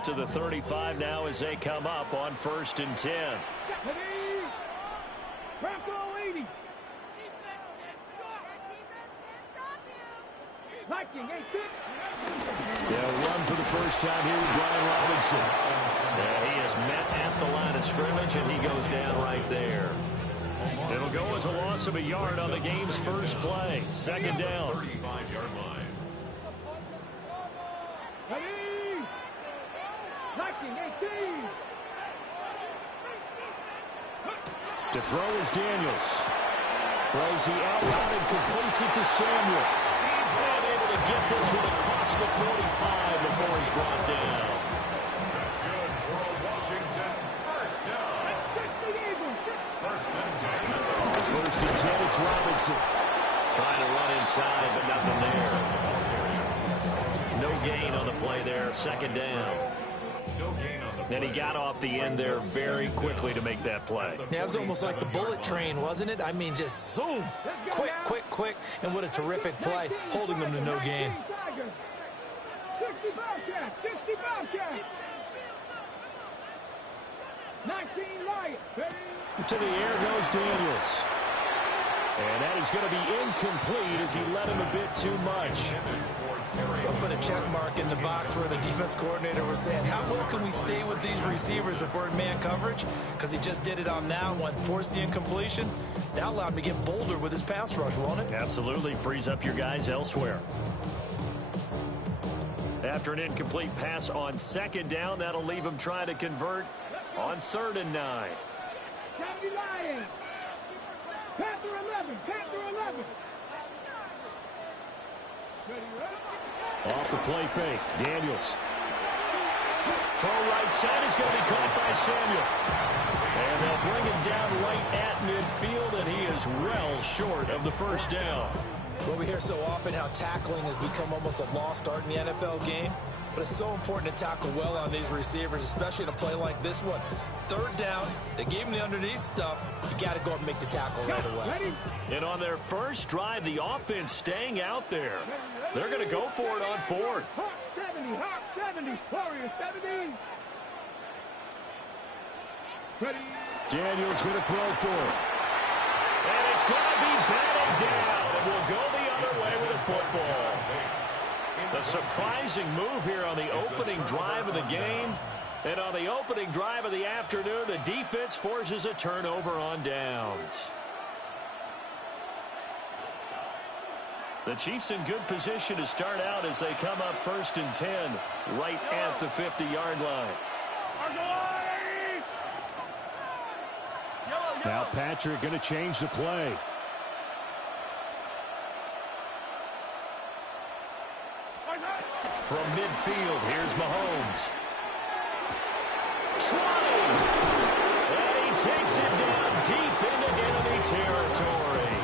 out to the 35 now as they come up on 1st and 10. They'll run for the first time here with Brian Robinson. He is met at the line of scrimmage, and he goes down right there. It'll go as a loss of a yard on the game's first play. 2nd down. 35-yard line. To throw is Daniels. Throws the out route and completes it to Samuel. And able to get this one across the 45 before he's brought down. That's good for Washington. First down. 1st and 10. 1st and 10, it's Robinson. Trying to run inside, but nothing there. No gain on the play there. 2nd down. No gain on the play. And he got off the end there very quickly to make that play. Yeah, it was almost like the bullet train, wasn't it? I mean, just zoom. Quick, quick, quick. And what a terrific play, holding them to no gain. To the air goes Daniels. And that is going to be incomplete as he led him a bit too much. They'll put a check mark in the box where the defense coordinator was saying, how well can we stay with these receivers if we're in man coverage? Because he just did it on that one, forced the incompletion. That allowed him to get bolder with his pass rush, won't it? Absolutely. Frees up your guys elsewhere. After an incomplete pass on 2nd down, that'll leave him trying to convert on 3rd and 9. Off the play fake, Daniels. Throw right side is going to be caught by Samuel. And they'll bring him down right at midfield, and he is well short of the 1st down. Well, we hear so often how tackling has become almost a lost art in the NFL game. But it's so important to tackle well on these receivers, especially in a play like this one. 3rd down, they gave him the underneath stuff. You got to go up and make the tackle right away. And on their first drive, the offense staying out there. They're going to go for it on 4th. Hawk 70, Hawk 70, Warriors 70. Ready. Daniels going to throw for it. And it's going to be batted down, and we'll go the other way with the football. A surprising move here on the opening drive of the game. And on the opening drive of the afternoon, the defense forces a turnover on downs. The Chiefs in good position to start out as they come up 1st and 10 right at the 50-yard line. Now Patrick going to change the play. From midfield, here's Mahomes. Trying. And he takes it down deep into enemy territory.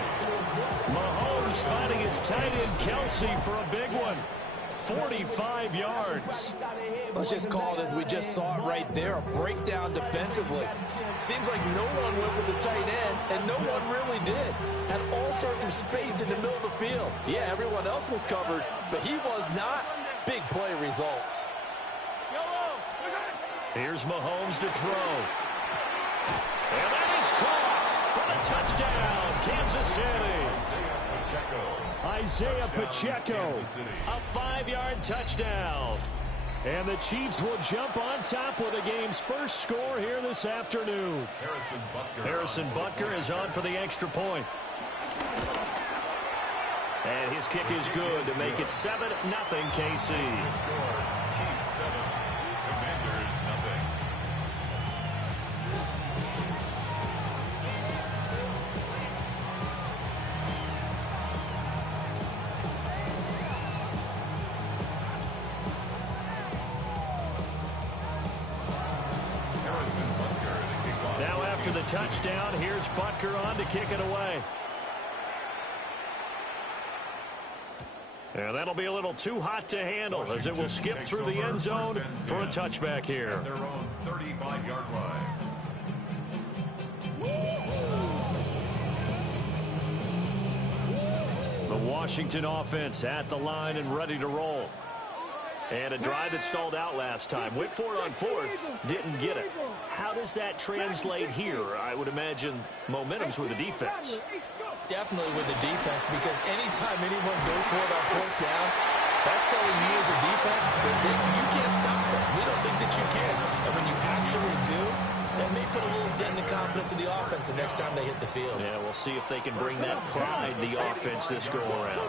Mahomes finding his tight end Kelsey for a big one. 45 yards. Let's just call it as we just saw it right there, a breakdown defensively. Seems like no one went with the tight end, and no one really did. Had all sorts of space in the middle of the field. Yeah, everyone else was covered, but he was not. Big play results. Here's Mahomes to throw. And that is caught for the touchdown, Kansas City. Isaiah Pacheco, a 5-yard touchdown. And the Chiefs will jump on top with the game's first score here this afternoon. Harrison Butker is on for the extra point. And his kick is good to make it 7-0 KC. Chiefs 7, Commanders nothing. Now after the touchdown, here's Butker on to kick it away. And that'll be a little too hot to handle as it will skip through the end zone for a touchback here. Their own 35-yard line. The Washington offense at the line and ready to roll. And a drive that stalled out last time. Went for it on fourth, didn't get it. How does that translate here? I would imagine momentum's with the defense. Definitely with the defense, because anytime anyone goes for it on fourth down, that's telling you as a defense that you can't stop us. We don't think that you can. And when you actually do, that may put a little dent in the confidence of the offense the next time they hit the field. Yeah, we'll see if they can bring that pride to the offense this go-around.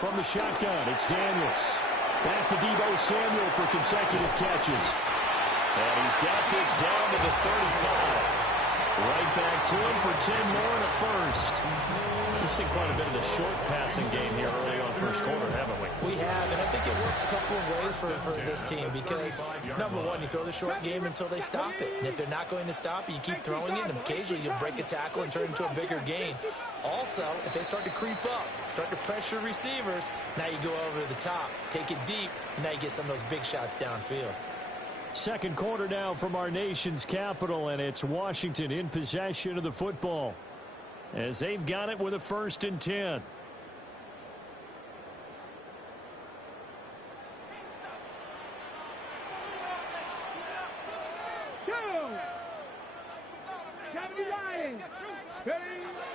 From the shotgun, it's Daniels. Back to Deebo Samuel for consecutive catches. And he's got this down to the 35. Right back to him for 10 more and a first. We've seen quite a bit of the short passing game here early on first quarter, haven't we? We have, and I think it works a couple of ways for this team because, number one, you throw the short game until they stop it. And if they're not going to stop it, you keep throwing it, and occasionally you'll break a tackle and turn it into a bigger gain. Also, if they start to creep up, start to pressure receivers, now you go over the top, take it deep, and now you get some of those big shots downfield. Second quarter now from our nation's capital, and it's Washington in possession of the football as they've got it with a 1st and 10.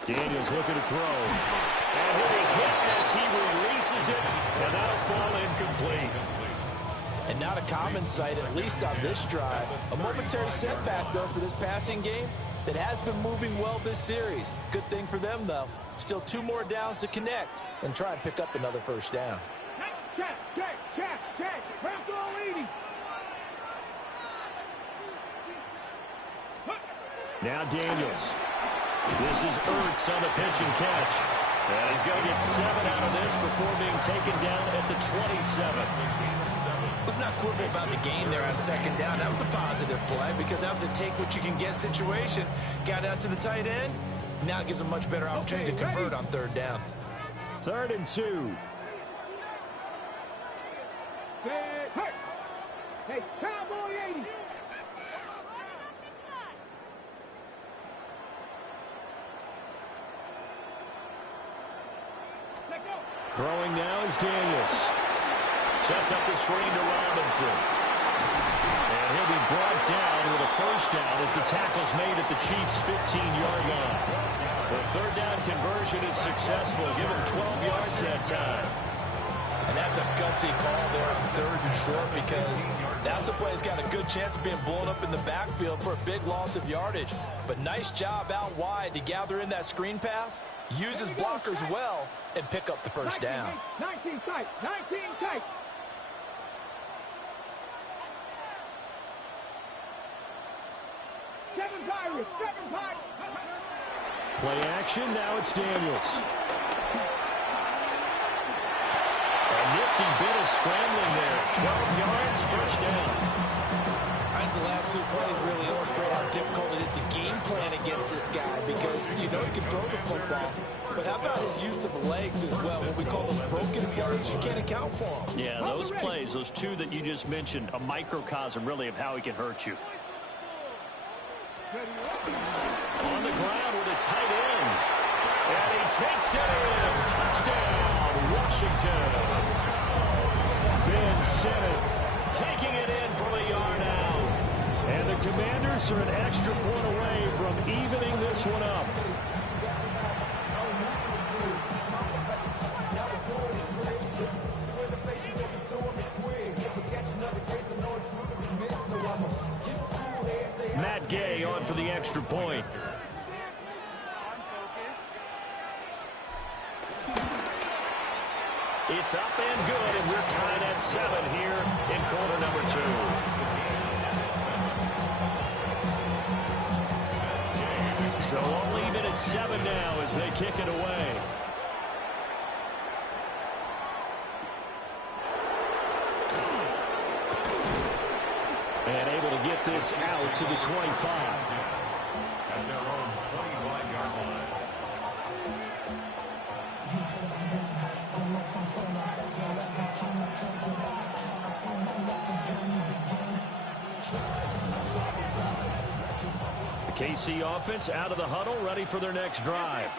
Daniels looking to throw. And he'll be hit as he releases it, and that'll fall incomplete. And not a common sight, at least on this drive. A momentary setback, though, for this passing game that has been moving well this series. Good thing for them, though. Still 2 more downs to connect and try and pick up another first down. Check. Press all 80. Now Daniels. This is Ertz on the pitch and catch. And he's going to get 7 out of this before being taken down at the 27. Let's not quibble about the game there on 2nd down. That was a positive play because that was a take-what-you-can-get situation. Got out to the tight end. Now it gives them a much better opportunity to convert on 3rd down. 3rd and 2. Hey, Cowboy 80. Throwing now is Daniels. Sets up the screen to Robinson. And he'll be brought down with a first down as the tackle's made at the Chiefs' 15-yard line. The 3rd down conversion is successful. Give him 12 yards that time. And that's a gutsy call there on 3rd and short because that's a play that's got a good chance of being blown up in the backfield for a big loss of yardage. But nice job out wide to gather in that screen pass, use his blockers well, and pick up the first down. 19 tight. 19 tight. Seven Pirates. Play action. Now it's Daniels. A nifty bit of scrambling there. 12 yards, first down. I think the last 2 plays really illustrate how difficult it is to game plan against this guy because you know he can throw the football. But how about his use of legs as well? What we call those broken plays, you can't account for them. Yeah, those plays, those 2 that you just mentioned, a microcosm really of how he can hurt you. On the ground with a tight end. And he takes it in. Touchdown, Washington. Ben Sinnott taking it in from a yard out. And the Commanders are an extra point away from evening this one up. Matt Gay on for the extra point. It's up and good, and we're tied at 7 here in quarter number 2. So we'll leave it at 7 now as they kick it away. And able to get this out to the 25. At their own 25-yard line. The KC offense out of the huddle, ready for their next drive.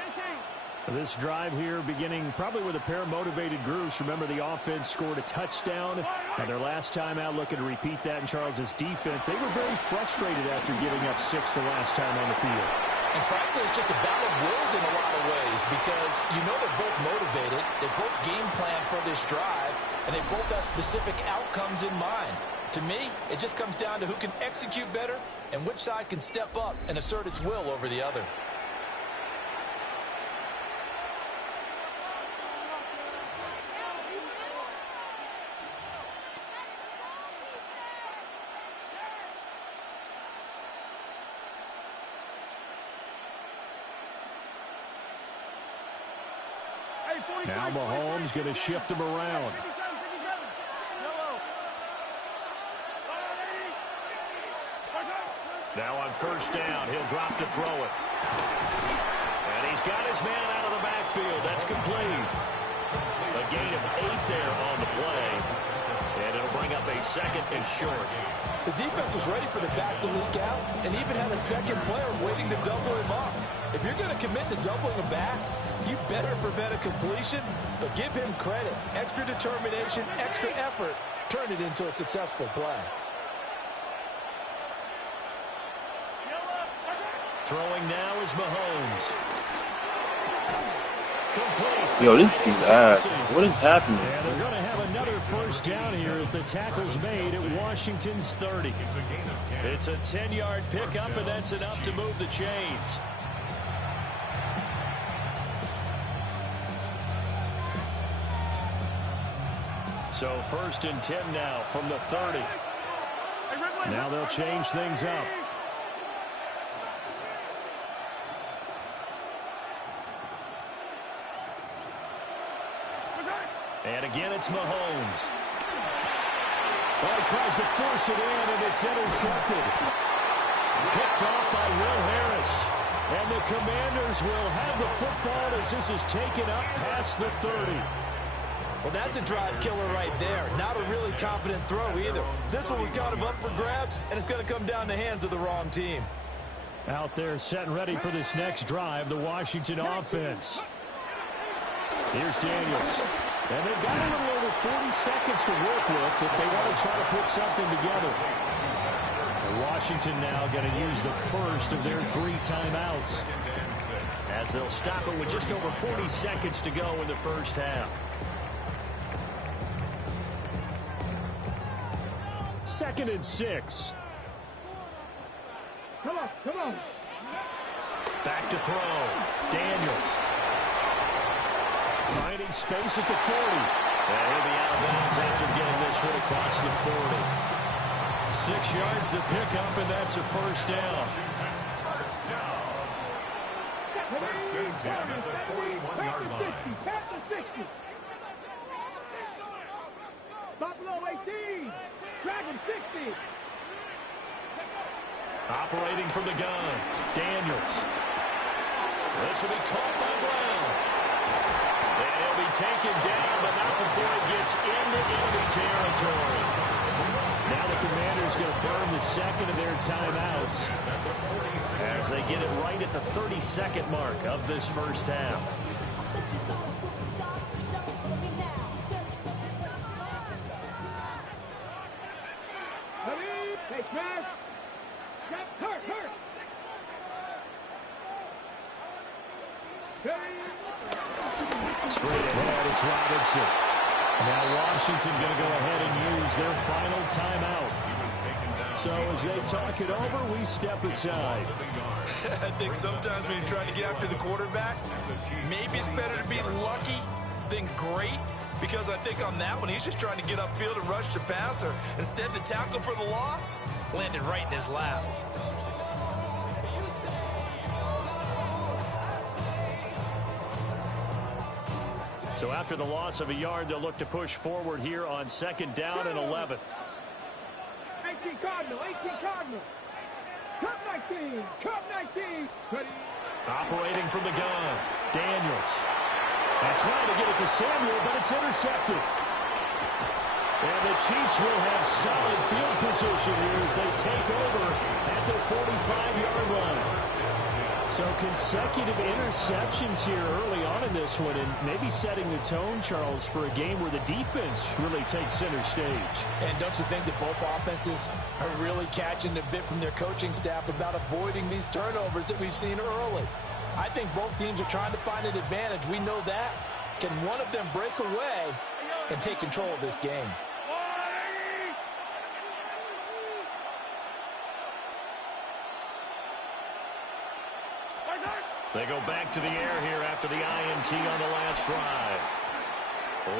This drive here beginning probably with a pair of motivated groups. Remember, the offense scored a touchdown on their last time out, looking to repeat that in Charles' defense. They were very frustrated after giving up 6 the last time on the field. And frankly, it's just a battle of wills in a lot of ways because you know they're both motivated. They both game plan for this drive, and they both have specific outcomes in mind. To me, it just comes down to who can execute better and which side can step up and assert its will over the other. Now Mahomes going to shift him around. Now on first down, he'll drop to throw it. And he's got his man out of the backfield. That's complete. A gain of 8 there on the play. And it'll bring up a 2nd and short. The defense was ready for the back to leak out and even had a second player waiting to double him up. If you're going to commit to doubling a back, you better prevent a completion, but give him credit. Extra determination, extra effort, turn it into a successful play. Throwing now is Mahomes. Complete. Yo, this dude's ass. What is happening? And they're going to have another first down here as the tackle's made at Washington's 30. It's a 10-yard pickup, and that's enough to move the chains. So 1st and 10 now from the 30. Now they'll change things up. And again, it's Mahomes. Well, he tries to force it in, and it's intercepted. Picked off by Will Harris. And the Commanders will have the football as this is taken up past the 30. Well, that's a drive killer right there. Not a really confident throw either. This one was kind of up for grabs, and it's going to come down the hands of the wrong team. Out there set and ready for this next drive, the Washington offense. Here's Daniels. And they've got a little over 40 seconds to work with if they want to try to put something together. And Washington now going to use the first of their 3 timeouts, as they'll stop it with just over 40 seconds to go in the first half. 2nd and 6. Come on, come on. Back to throw. Daniels. Finding space at the 40. And he'll be out of bounds after getting this one across the 40. 6 yards the pickup, and that's a first down. First and 10 at the 41-yard line. Past the 60. Buffalo 18. Dragon 60. Operating from the gun. Daniels. This will be caught by Brown. And he'll be taken down, but not before it gets into enemy territory. Now the Commanders going to burn the 2nd of their timeouts as they get it right at the 30-second mark of this first half. Hey, Trash. Hurt. Straight ahead, it's Robinson. Now Washington going to go ahead and use their final timeout. So as they talk it over, we step aside. I think sometimes when you're trying to get after the quarterback, maybe it's better to be lucky than great. Because I think on that one, he's just trying to get upfield and rush the passer. Instead, the tackle for the loss landed right in his lap. So after the loss of a yard, they'll look to push forward here on 2nd down and 11. 18 Cardinal. Cup 19. Ready. Operating from the gun. Daniels. And trying to get it to Samuel, but it's intercepted. And the Chiefs will have solid field position here as they take over at the 45-yard line. So consecutive interceptions here early on in this one, and maybe setting the tone, Charles, for a game where the defense really takes center stage. And don't you think that both offenses are really catching a bit from their coaching staff about avoiding these turnovers that we've seen early? I think both teams are trying to find an advantage. We know that. Can one of them break away and take control of this game? They go back to the air here after the INT on the last drive.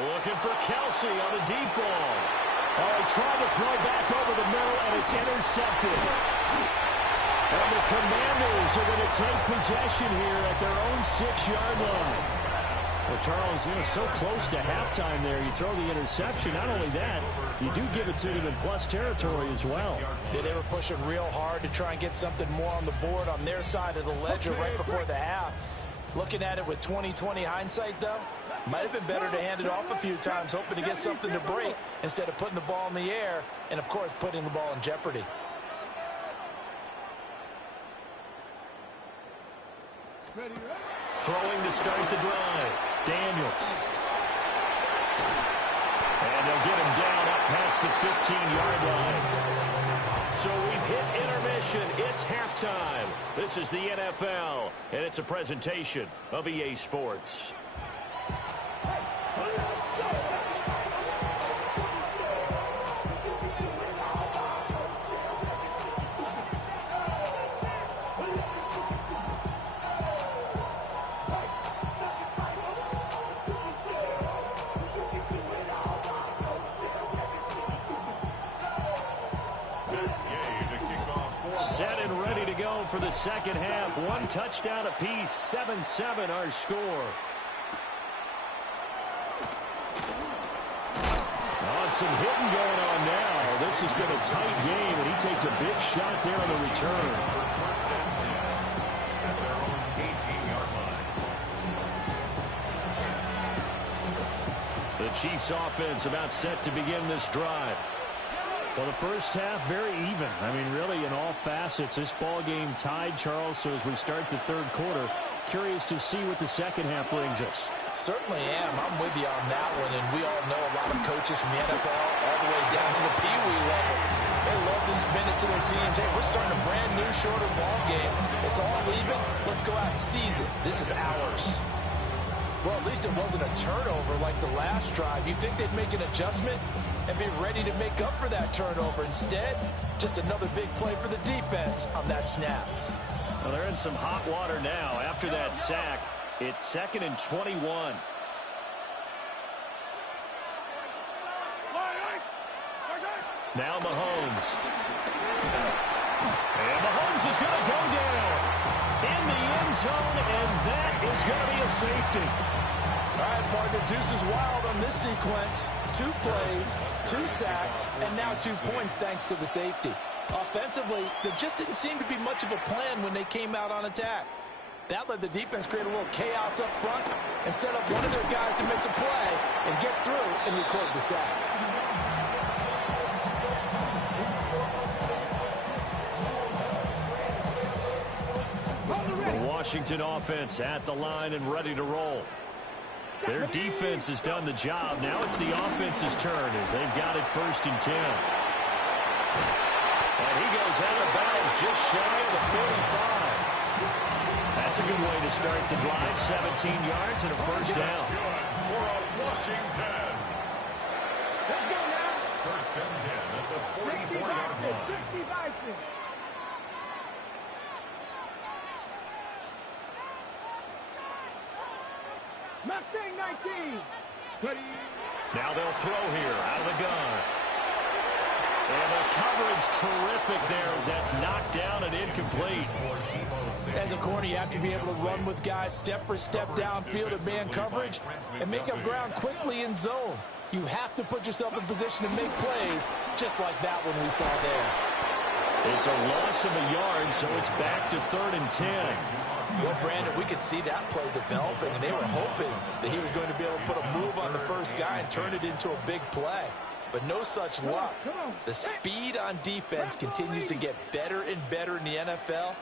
Looking for Kelsey on the deep ball. Oh, he tried to throw back over the middle, and it's intercepted. And the Commanders are going to take possession here at their own 6-yard line. Well, Charles, so close to halftime there. You throw the interception. Not only that, you do give it to them in plus territory as well. Yeah, they were pushing real hard to try and get something more on the board on their side of the ledger right before the half. Looking at it with 20/20 hindsight, though, might have been better to hand it off a few times, hoping to get something to break instead of putting the ball in the air and, of course, putting the ball in jeopardy. Throwing to start the drive. Daniels. And they'll get him down up past the 15-yard line. So we've hit intermission. It's halftime. This is the NFL, and it's a presentation of EA Sports. Set and ready to go for the second half. One touchdown apiece, 7-7 our score. Oh, some hitting going on now. This has been a tight game, and he takes a big shot there on the return. The Chiefs offense about set to begin this drive. Well, the first half, very even. I mean, really, in all facets, this ball game tied, Charles. So as we start the third quarter, curious to see what the second half brings us. Certainly am. I'm with you on that one. And we all know a lot of coaches from the NFL all the way down to the Pee Wee level. They love to spin it to their teams. Hey, we're starting a brand new, shorter ball game. It's all even. Let's go out and seize it. This is ours. Well, at least it wasn't a turnover like the last drive. You'd think they'd make an adjustment and be ready to make up for that turnover. Instead, just another big play for the defense on that snap. Well, they're in some hot water now. After that sack, it's 2nd and 21. Now Mahomes. And Mahomes is going to go down in the end zone, and that is going to be a safety. All right, partner, deuce is wild on this sequence. 2 plays, 2 sacks, and now 2 points thanks to the safety. Offensively, there just didn't seem to be much of a plan when they came out on attack. That let the defense create a little chaos up front and set up one of their guys to make a play and get through and record the sack. The Washington offense at the line and ready to roll. Their defense has done the job. Now it's the offense's turn as they've got it 1st and 10. And he goes out of bounds just shy of the 45. That's a good way to start the drive. 17 yards and a first down. For Washington. Let's go now. 1st and 10 at the 44-yard line. Mustang 19. Now they'll throw here out of the gun. And the coverage terrific there as that's knocked down and incomplete. As a corner, you have to be able to run with guys step for step downfield in man coverage and make up ground quickly in zone. You have to put yourself in position to make plays just like that one we saw there. It's a loss of a yard, so it's back to 3rd and 10. Well, Brandon, we could see that play developing, and they were hoping that he was going to be able to put a move on the first guy and turn it into a big play. But no such luck. The speed on defense continues to get better and better in the NFL.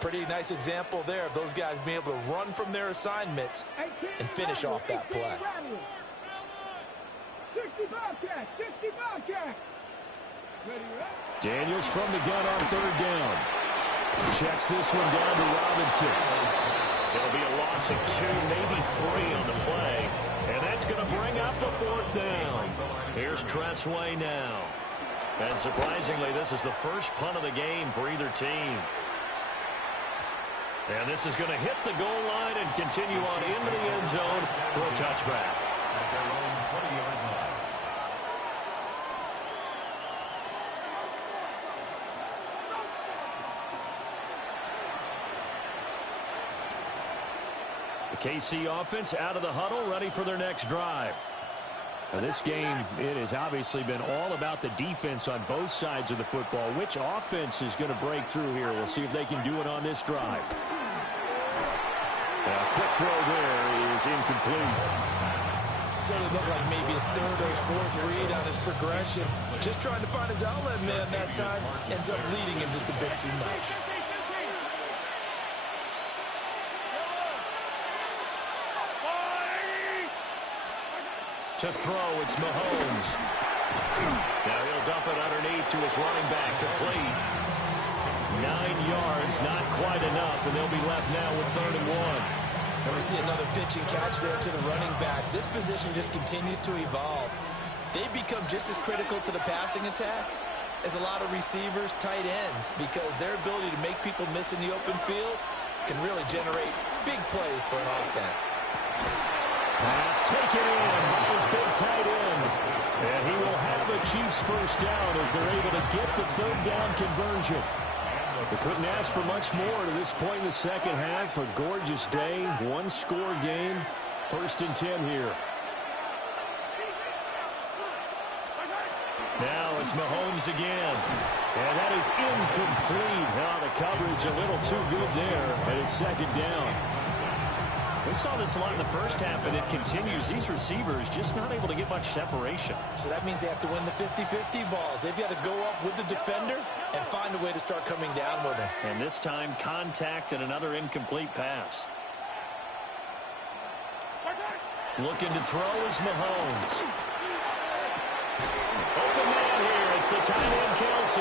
Pretty nice example there of those guys being able to run from their assignments and finish off that play. 65 catch, 65 catch. Daniels from the gun on third down. Checks this one down to Robinson. It'll be a loss of 2, maybe 3 on the play. And that's going to bring up the fourth down. Here's Tressway now. And surprisingly, this is the first punt of the game for either team. And this is going to hit the goal line and continue on into the end zone for a touchback. At their own 20-yard line. The KC offense out of the huddle, ready for their next drive. Now this game, it has obviously been all about the defense on both sides of the football. Which offense is going to break through here? We'll see if they can do it on this drive. A quick throw there is incomplete. So it looked like maybe his third or his fourth read on his progression. Just trying to find his outlet man that time. Ends up leading him just a bit too much. To throw, it's Mahomes. Now he'll dump it underneath to his running back, complete. 9 yards, not quite enough, and they'll be left now with 3rd and 1. And we see another pitch and catch there to the running back. This position just continues to evolve. They become just as critical to the passing attack as a lot of receivers, tight ends, because their ability to make people miss in the open field can really generate big plays for an offense. Pass taken in by his big tight end. And he will have a Chiefs first down as they're able to get the 3rd down conversion. They couldn't ask for much more to this point in the second half. A gorgeous day, 1-score game. 1st and 10 here. Now it's Mahomes again. And that is incomplete. Now the coverage a little too good there. And it's 2nd down. We saw this a lot in the first half, and it continues. These receivers just not able to get much separation. So that means they have to win the 50-50 balls. They've got to go up with the defender and find a way to start coming down with him. And this time, contact and another incomplete pass. Looking to throw is Mahomes. Open man here. It's the tight end, Kelce.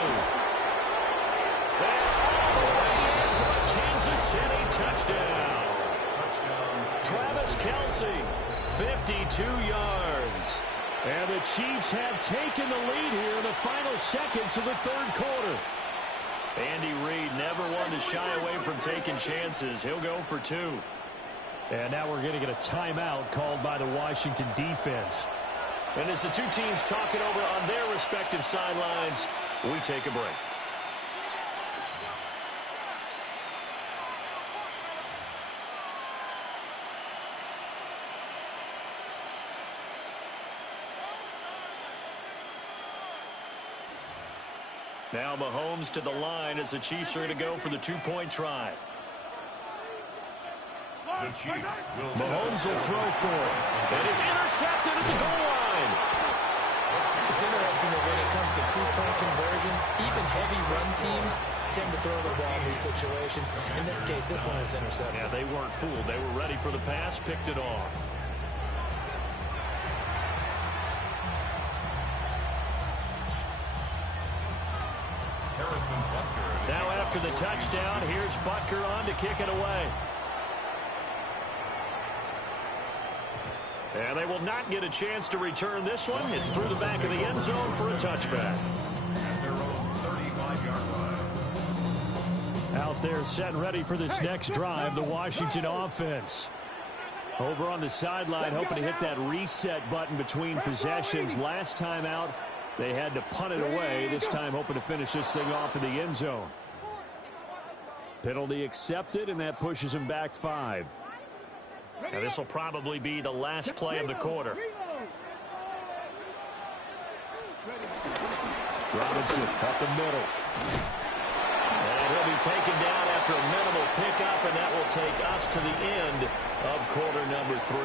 And all the way in for a Kansas City touchdown. Travis Kelce, 52 yards. And the Chiefs have taken the lead here in the final seconds of the 3rd quarter. Andy Reid never one to shy away from taking chances. He'll go for 2. And now we're going to get a timeout called by the Washington defense. And as the two teams talk it over on their respective sidelines, we take a break. Now Mahomes to the line as the Chiefs are going to go for the 2-point try. The Chiefs will Mahomes will throw for it. And it's intercepted at the goal line. It's interesting that when it comes to 2-point conversions, even heavy run teams tend to throw the ball in these situations. In this case, this one was intercepted. Yeah, they weren't fooled. They were ready for the pass, picked it off. Now after the touchdown, here's Butker on to kick it away. And they will not get a chance to return this one. It's through the back of the end zone for a touchback. at their own 35-yard line. Out there set and ready for this next drive, the Washington offense. Over on the sideline, hoping to hit that reset button between possessions. Last time out, they had to punt it away. This time hoping to finish this thing off in the end zone. Penalty accepted, and that pushes him back 5. Now this will probably be the last play of the quarter. Robinson up the middle. And he'll be taken down after a minimal pickup, and that will take us to the end of quarter number 3.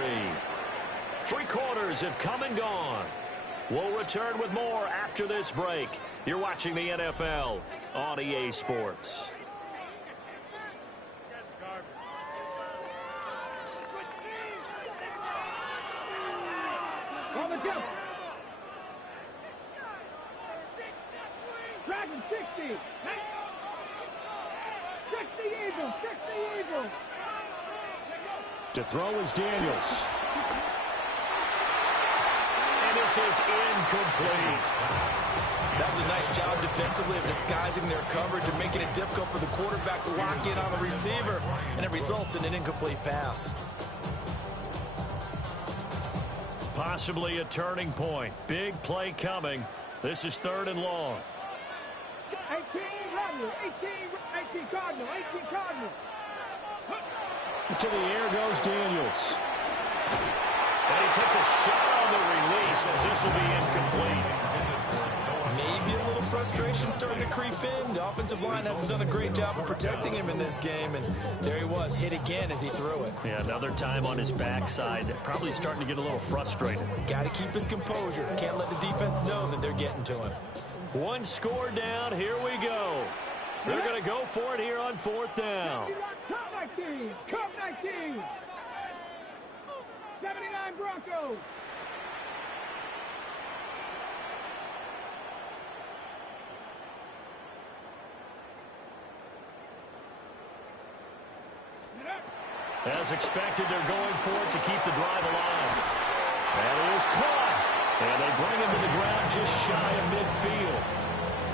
3 quarters have come and gone. We'll return with more after this break. You're watching the NFL on EA Sports. Go. Dragon 60. 60 Eagles. 60 Eagles. To throw is Daniels. And this is incomplete. That was a nice job defensively of disguising their coverage and making it difficult for the quarterback to lock in on the receiver, and it results in an incomplete pass. Possibly a turning point. Big play coming. This is 3rd and long. 18 Cardinal. 18 Cardinal. 18 Cardinal. To the air goes Daniels. And he takes a shot on the release as this will be incomplete. Maybe a little frustration starting to creep in. The offensive line hasn't done a great job of protecting him in this game, and there he was, hit again as he threw it. Yeah, another time on his backside. Probably starting to get a little frustrated. Got to keep his composure. Can't let the defense know that they're getting to him. One score down. Here we go. They're going to go for it here on 4th down. Cup 19. Cup 19. 79 Broncos. As expected, they're going for it to keep the drive alive. And it is caught. And they bring him to the ground just shy of midfield.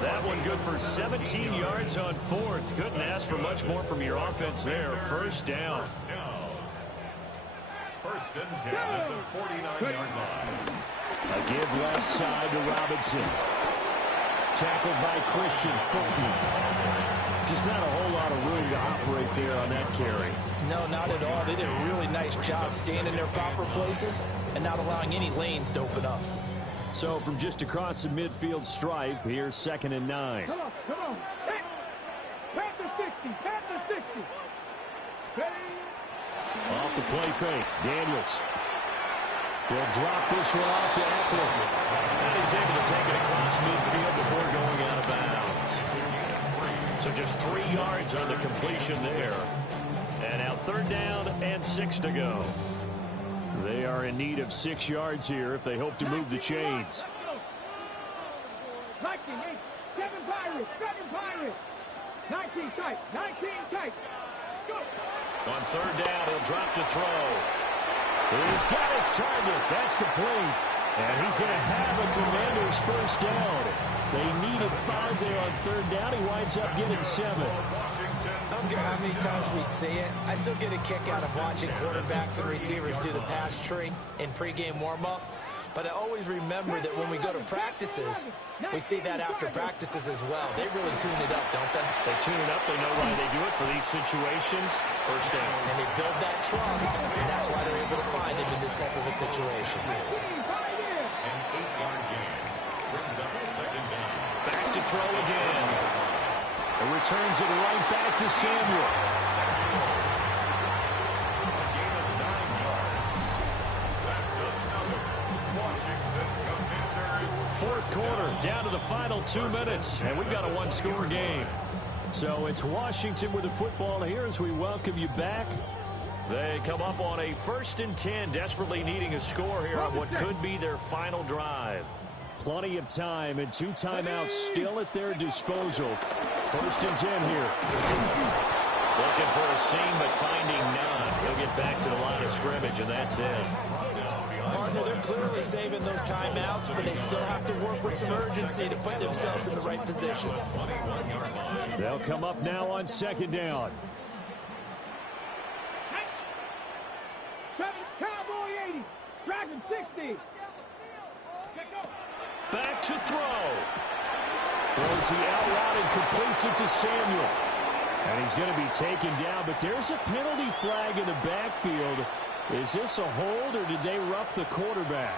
That one good for 17 yards on 4th. Couldn't ask for much more from your offense there. 1st down. 1st and 10 at the 49-yard line. A give left side to Robinson. Tackled by Christian Fulton. Just not a whole lot of room to operate there on that carry. No, not at all. They did a really nice job staying in their proper places and not allowing any lanes to open up. So from just across the midfield stripe, here's 2nd and 9. Come on. Panther 60. Panther 60. Off the play fake, Daniels. He'll drop this one off to Eckler. And he's able to take it across midfield before going out of bounds. So just 3 yards on the completion there. And now 3rd down and 6 to go. They are in need of 6 yards here if they hope to move the chains. 19, 8, 7 Pirates. 7 Pirates. 19 tight. 19 tight. Go. On 3rd down, he'll drop to throw. He's got his target. That's complete. And he's going to have a Commander's 1st down. They needed 5 there on 3rd down. He winds up getting 7. I don't care how many times we see it. I still get a kick out of watching quarterbacks and receivers do the pass tree in pregame warm-up. But I always remember that when we go to practices, we see that after practices as well. They really tune it up, don't they? They tune it up. They know why they do it for these situations. 1st down. And they build that trust, and that's why they're able to find him in this type of a situation. An 8-yard gain brings up 2nd down. Back to throw again. And returns it right back to Samuel. A gain of 9 yards. That's another Washington Commanders. 4th quarter, down to the final 2 minutes. And we've got a 1-score game. So it's Washington with the football here as we welcome you back. They come up on a 1st and 10, desperately needing a score here on what could be their final drive. Plenty of time and 2 timeouts still at their disposal. 1st and 10 here. Looking for a seam, but finding none. He'll get back to the line of scrimmage, and that's it. Partner, they're clearly saving those timeouts, but they still have to work with some urgency to put themselves in the right position. They'll come up now on 2nd down. 7 Cowboy 80. Dragon 60. Back to throw. Throws the out route and completes it to Samuel. And he's going to be taken down, but there's a penalty flag in the backfield. Is this a hold, or did they rough the quarterback?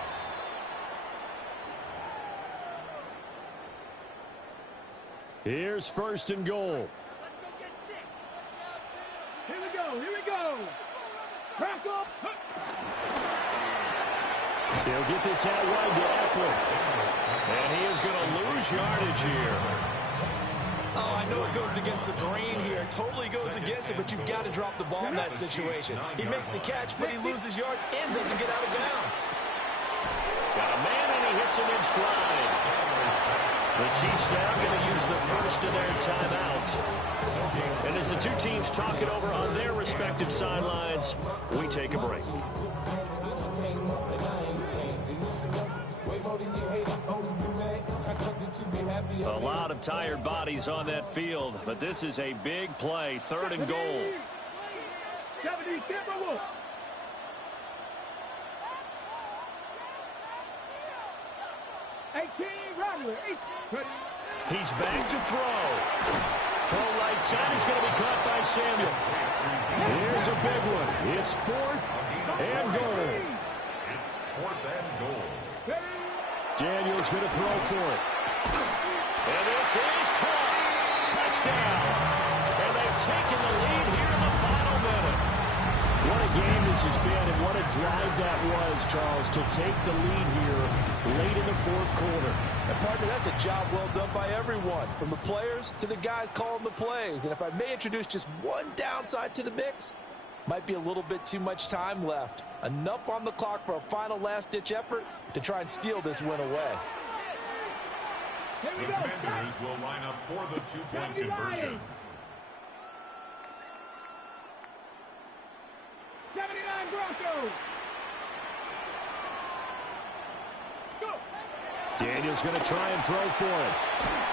Here's 1st and goal. Here we go. Crack up. They'll get this out wide to Eckler. And he is going to lose yardage here. Oh, I know it goes against the grain here. Totally goes against it, but you've got to drop the ball in that situation. He makes the catch, but he loses yards and doesn't get out of bounds. Got to puts him in stride. The Chiefs now going to use the first of their timeouts. And as the two teams talk it over on their respective sidelines, we take a break. A lot of tired bodies on that field, but this is a big play, 3rd and goal. 70 Timberwolves. He's back to throw. Throw right side is going to be caught by Samuel. Here's a big one. It's 4th and goal. It's 4th and goal. Daniel's going to throw for it. And this is caught. Touchdown. And they've taken the lead here in the final minute. What a game this has been, and what a drive that was, Charles, to take the lead here late in the 4th quarter. And partner, that's a job well done by everyone, from the players to the guys calling the plays. And if I may introduce just one downside to the mix, might be a little bit too much time left. Enough on the clock for a final last-ditch effort to try and steal this win away. The Commanders will line up for the 2-point conversion. 79 Broncos. Daniel's going to try and throw for it.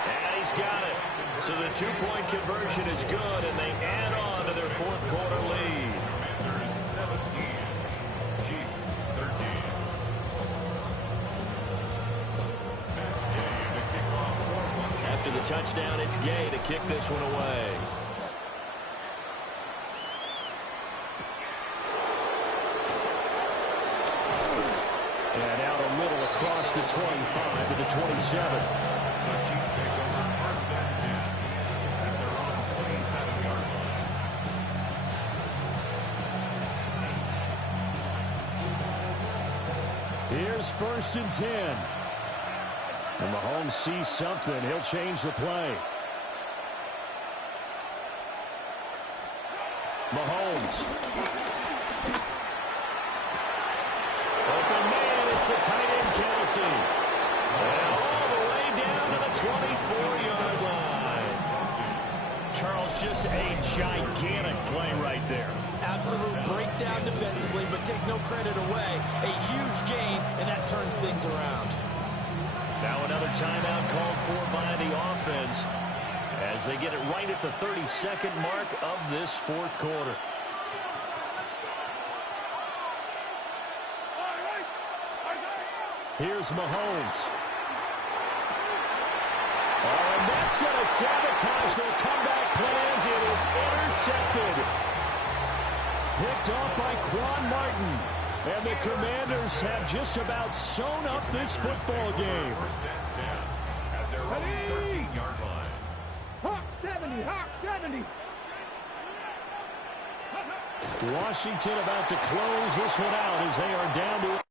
And he's got it. So the 2-point conversion is good, and they add on to their 4th quarter lead. Commanders 17, Chiefs 13. Gay to kick off for Washington. After the touchdown, it's Gay to kick this one away. And out a middle across the 25 to the 27. The Chiefs take over 1st and 10 at their own 27-yard line. Here's 1st and 10. And Mahomes sees something. He'll change the play. Mahomes. Open man, it's the tight end, Kelsey. And all the way down to the 24-yard line. Charles, just a gigantic play right there. Absolute breakdown defensively, but take no credit away. A huge gain, and that turns things around. Now another timeout called for by the offense as they get it right at the 32nd mark of this 4th quarter. Here's Mahomes. Oh, and that's going to sabotage their comeback plans. It is intercepted. Picked off by Quan Martin. And the Commanders have just about sewn up this football game. 1st and 10 at their own 13-yard line. Hawk 70, Hawk 70. Washington about to close this one out as they are down to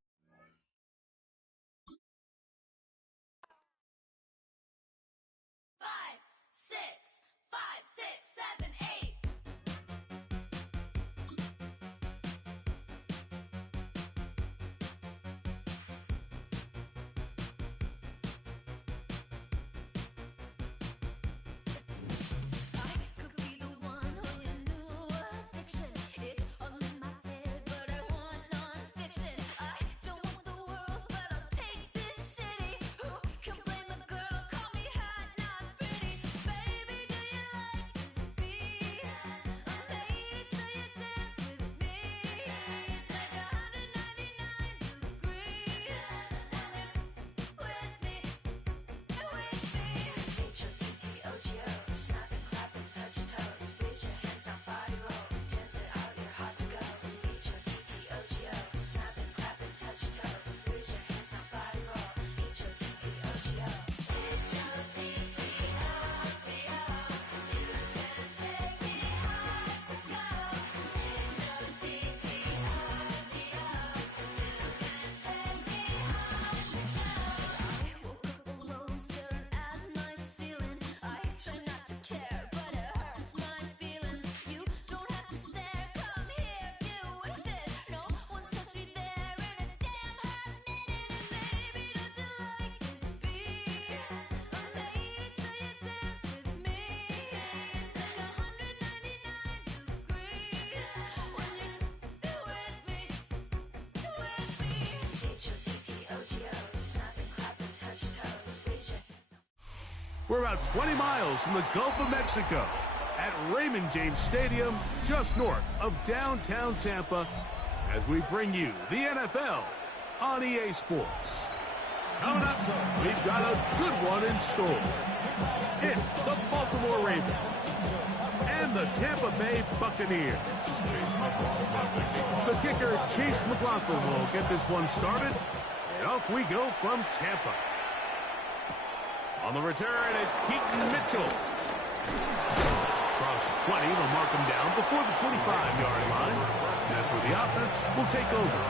We're about 20 miles from the Gulf of Mexico at Raymond James Stadium, just north of downtown Tampa, as we bring you the NFL on EA Sports. Coming up, we've got a good one in store. It's the Baltimore Ravens and the Tampa Bay Buccaneers. The kicker, Chase McLaughlin, will get this one started. And off we go from Tampa. On the return, it's Keaton Mitchell. Across the 20, they'll mark him down before the 25-yard line. And that's where the offense will take over.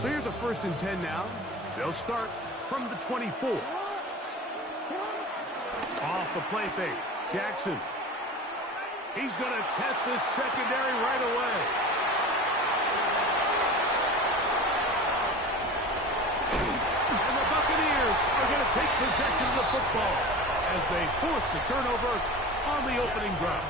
So here's a 1st and 10 now. They'll start from the 24. Off the play fake, Jackson. He's going to test this secondary right away. And the Buccaneers are going to take possession of the football as they force the turnover on the opening drive.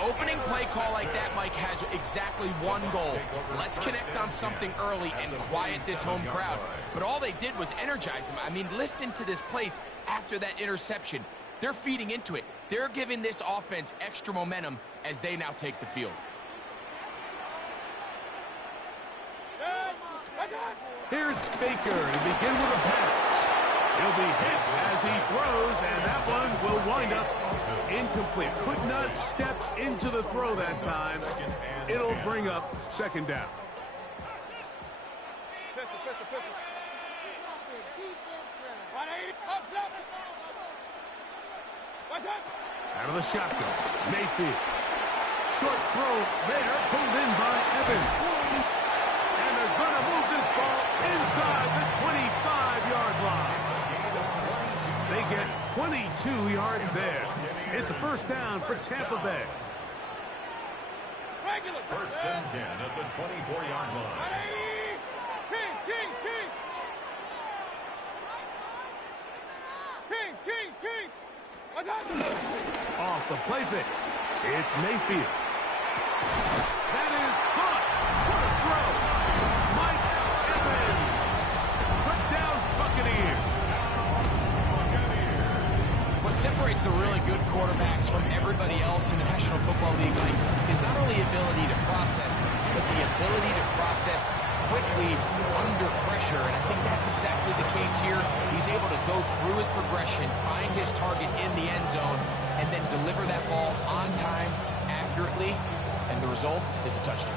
Opening play call like that, Mike, has exactly one goal. Let's connect on something early and quiet this home crowd. But all they did was energize them. I mean, listen to this place after that interception. They're feeding into it. They're giving this offense extra momentum as they now take the field. Here's Baker to begin with a pass. He'll be hit as he throws, and that one will wind up incomplete. Could not step into the throw that time. It'll bring up 2nd down. Out of the shotgun, Mayfield. Short throw there, pulled in by Evans. And they're going to move this ball inside the 25-yard line. They get 22 yards there. It's a 1st down for Tampa Bay. 1st and 10 at the 24-yard line. Off the play fake, it's Mayfield. That is caught. What a throw. Mike Evans. Touchdown Buccaneers. What separates the really good quarterbacks from everybody else in the National Football League, Mike, is not only ability to process, but the ability to process quickly under pressure, and I think that's exactly the case here. He's able to go through his progression, find his target in the end zone, and then deliver that ball on time, accurately, and the result is a touchdown.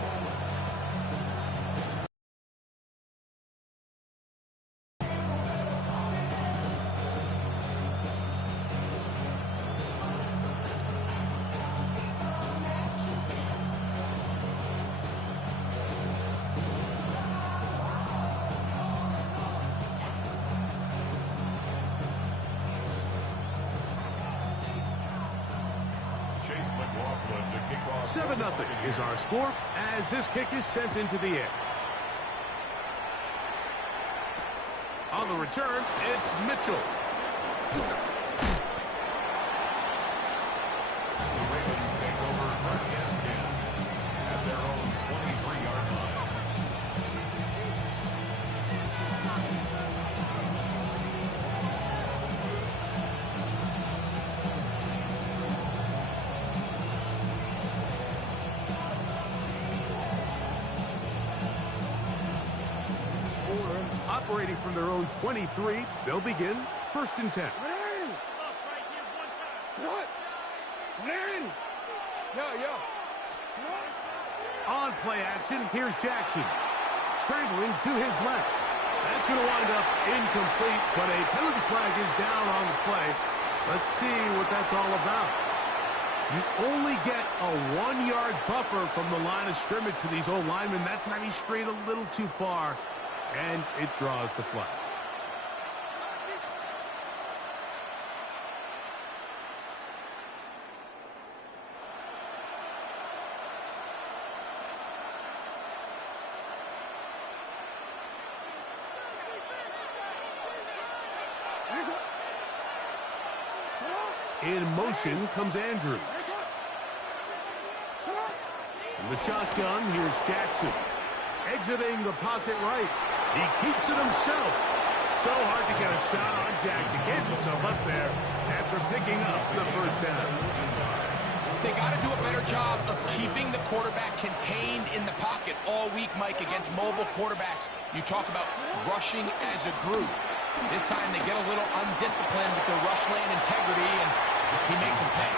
Chase McLaughlin to kick off. 7-0 is our score as this kick is sent into the air. On the return, it's Mitchell. The Ravens take over 1st and 10 at their own 23-yard line. Operating from their own 23, they'll begin 1st and 10. On play action, here's Jackson. Scrambling to his left. That's going to wind up incomplete, but a penalty flag is down on the play. Let's see what that's all about. You only get a 1-yard buffer from the line of scrimmage for these old linemen. That time he strayed a little too far, and it draws the flag. In motion comes Andrews. In the shotgun, here's Jackson. Exiting the pocket right. He keeps it himself. So hard to get a shot on Jackson. Gets himself up there after picking up the first down. They got to do a better job of keeping the quarterback contained in the pocket all week, Mike, against mobile quarterbacks. You talk about rushing as a group. This time they get a little undisciplined with their rush lane integrity, and he makes them pay.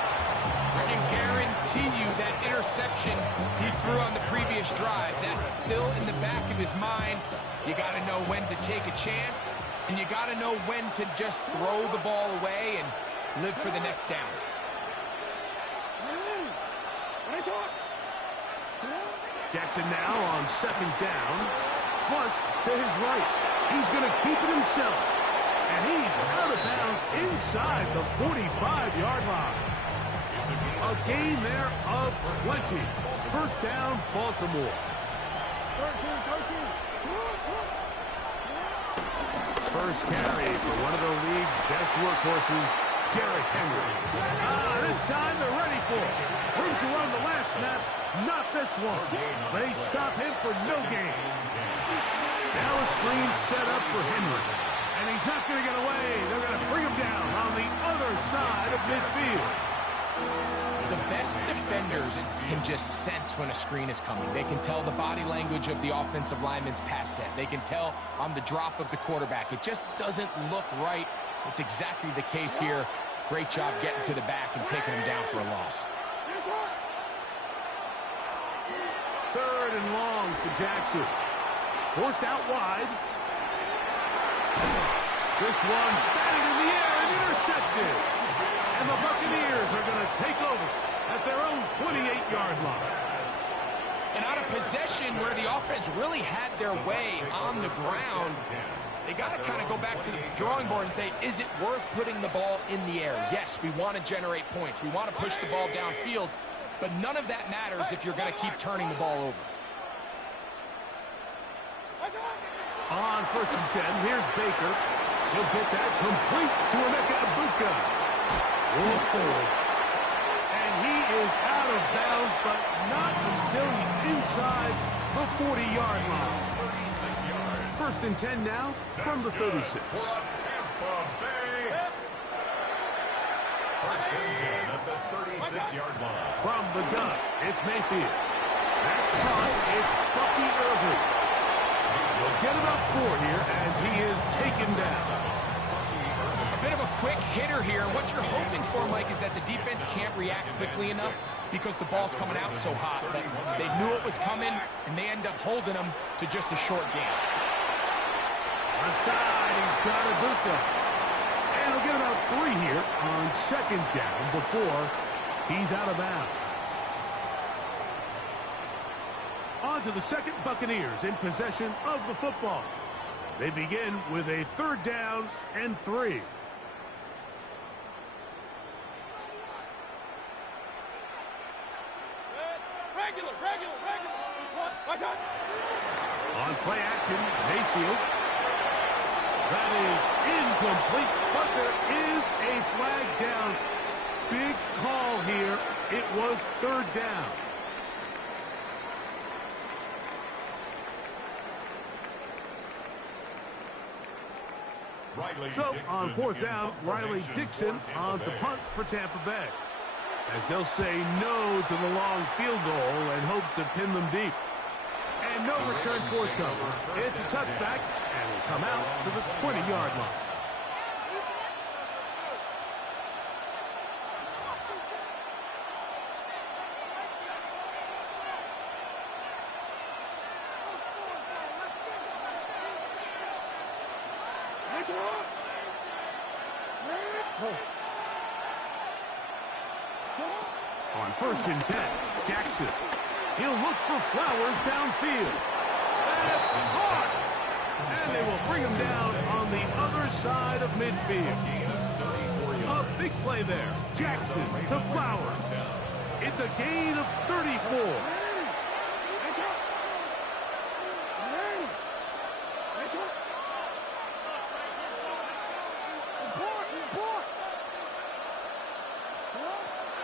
I can guarantee you that interception he threw on the previous drive, that's still in the back of his mind. You got to know when to take a chance, and you got to know when to just throw the ball away and live for the next down. Jackson now on second down. Flush to his right. He's going to keep it himself. And he's out of bounds inside the 45-yard line. A gain there of 20. First down, Baltimore. First carry for one of the league's best workhorses, Derrick Henry. This time they're ready for it. Room to run the last snap, not this one. They stop him for no gain. Now a screen set up for Henry. And he's not going to get away. They're going to bring him down on the other side of midfield. The best defenders can just sense when a screen is coming. They can tell the body language of the offensive lineman's pass set. They can tell on the drop of the quarterback. It just doesn't look right. It's exactly the case here. Great job getting to the back and taking him down for a loss. Third and long for Jackson. Forced out wide. This one batted in the air and intercepted. And the Buccaneers are going to take over at their own 28-yard line. And on a possession where the offense really had their way on the ground, they got to kind of go back to the drawing board and say, is it worth putting the ball in the air? Yes, we want to generate points. We want to push the ball downfield, but none of that matters if you're going to keep turning the ball over. On first and 10, here's Baker. He'll get that complete to Emeka Egbuka. And he is out of bounds, but not until he's inside the 40-yard line. First and 10 now from the 36. First and 10 at the 36-yard line. From the gun, it's Mayfield. That's caught. It's Bucky Irving. We'll get about 4 here as he is taken down. A bit of a quick hitter here. What you're hoping for, Mike, is that the defense can't react quickly enough because the ball's coming out so hot. But they knew it was coming, and they end up holding them to just a short gain. On the side, he's got Egbuka. And he'll get about 3 here on second down before he's out of bounds. On to the second, Buccaneers in possession of the football. They begin with a third down and 3. On play action, Mayfield. That is incomplete, but there is a flag down. Big call here. It was third down. So, on fourth down, Riley Dixon on to punt for Tampa Bay. As they'll say no to the long field goal and hope to pin them deep. And no return forthcoming. It's a touchback, and will come out to the 20-yard line. On first and 10, Jackson. He'll look for Flowers downfield. That's hard. And they will bring him down on the other side of midfield. A big play there. Jackson to Flowers. It's a gain of 34.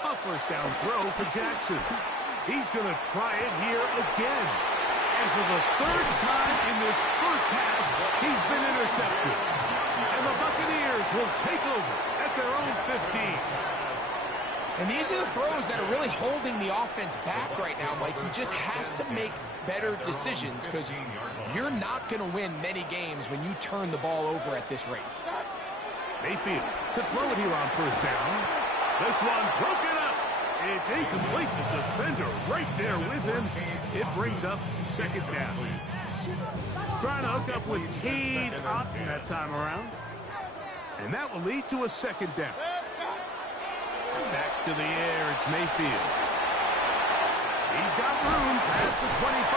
A first down throw for Jackson. He's going to try it here again. And for the third time in this first half, he's been intercepted. And the Buccaneers will take over at their own 15. And these are the throws that are really holding the offense back right now, Mike. He just has to make better decisions because you're not going to win many games when you turn the ball over at this rate. Mayfield to throw it here on first down. This one broken up. It's incomplete. The defender right there with him. It brings up second down. Trying to hook up with Cade Otton that time around. And that will lead to a second down. Back to the air, it's Mayfield. He's got room past the 25.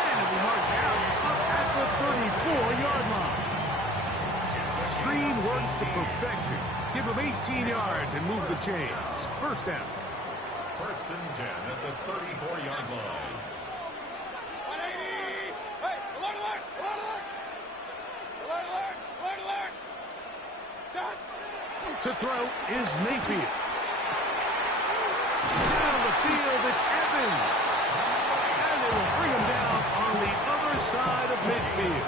And it'll be marked out up at the 34-yard line. Screen works to perfection. Give him 18 yards and move the chains. First down. First and 10 at the 34-yard line. To throw is Mayfield. Down the field, it's Evans. And they will bring him down on the other side of midfield.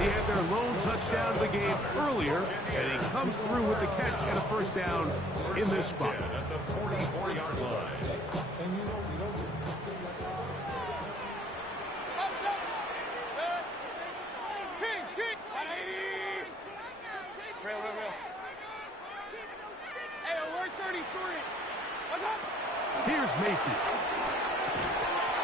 He had their lone touchdown of the game earlier, and he comes through with the catch and a first down in this spot. At the 44-yard line. Here's Mayfield.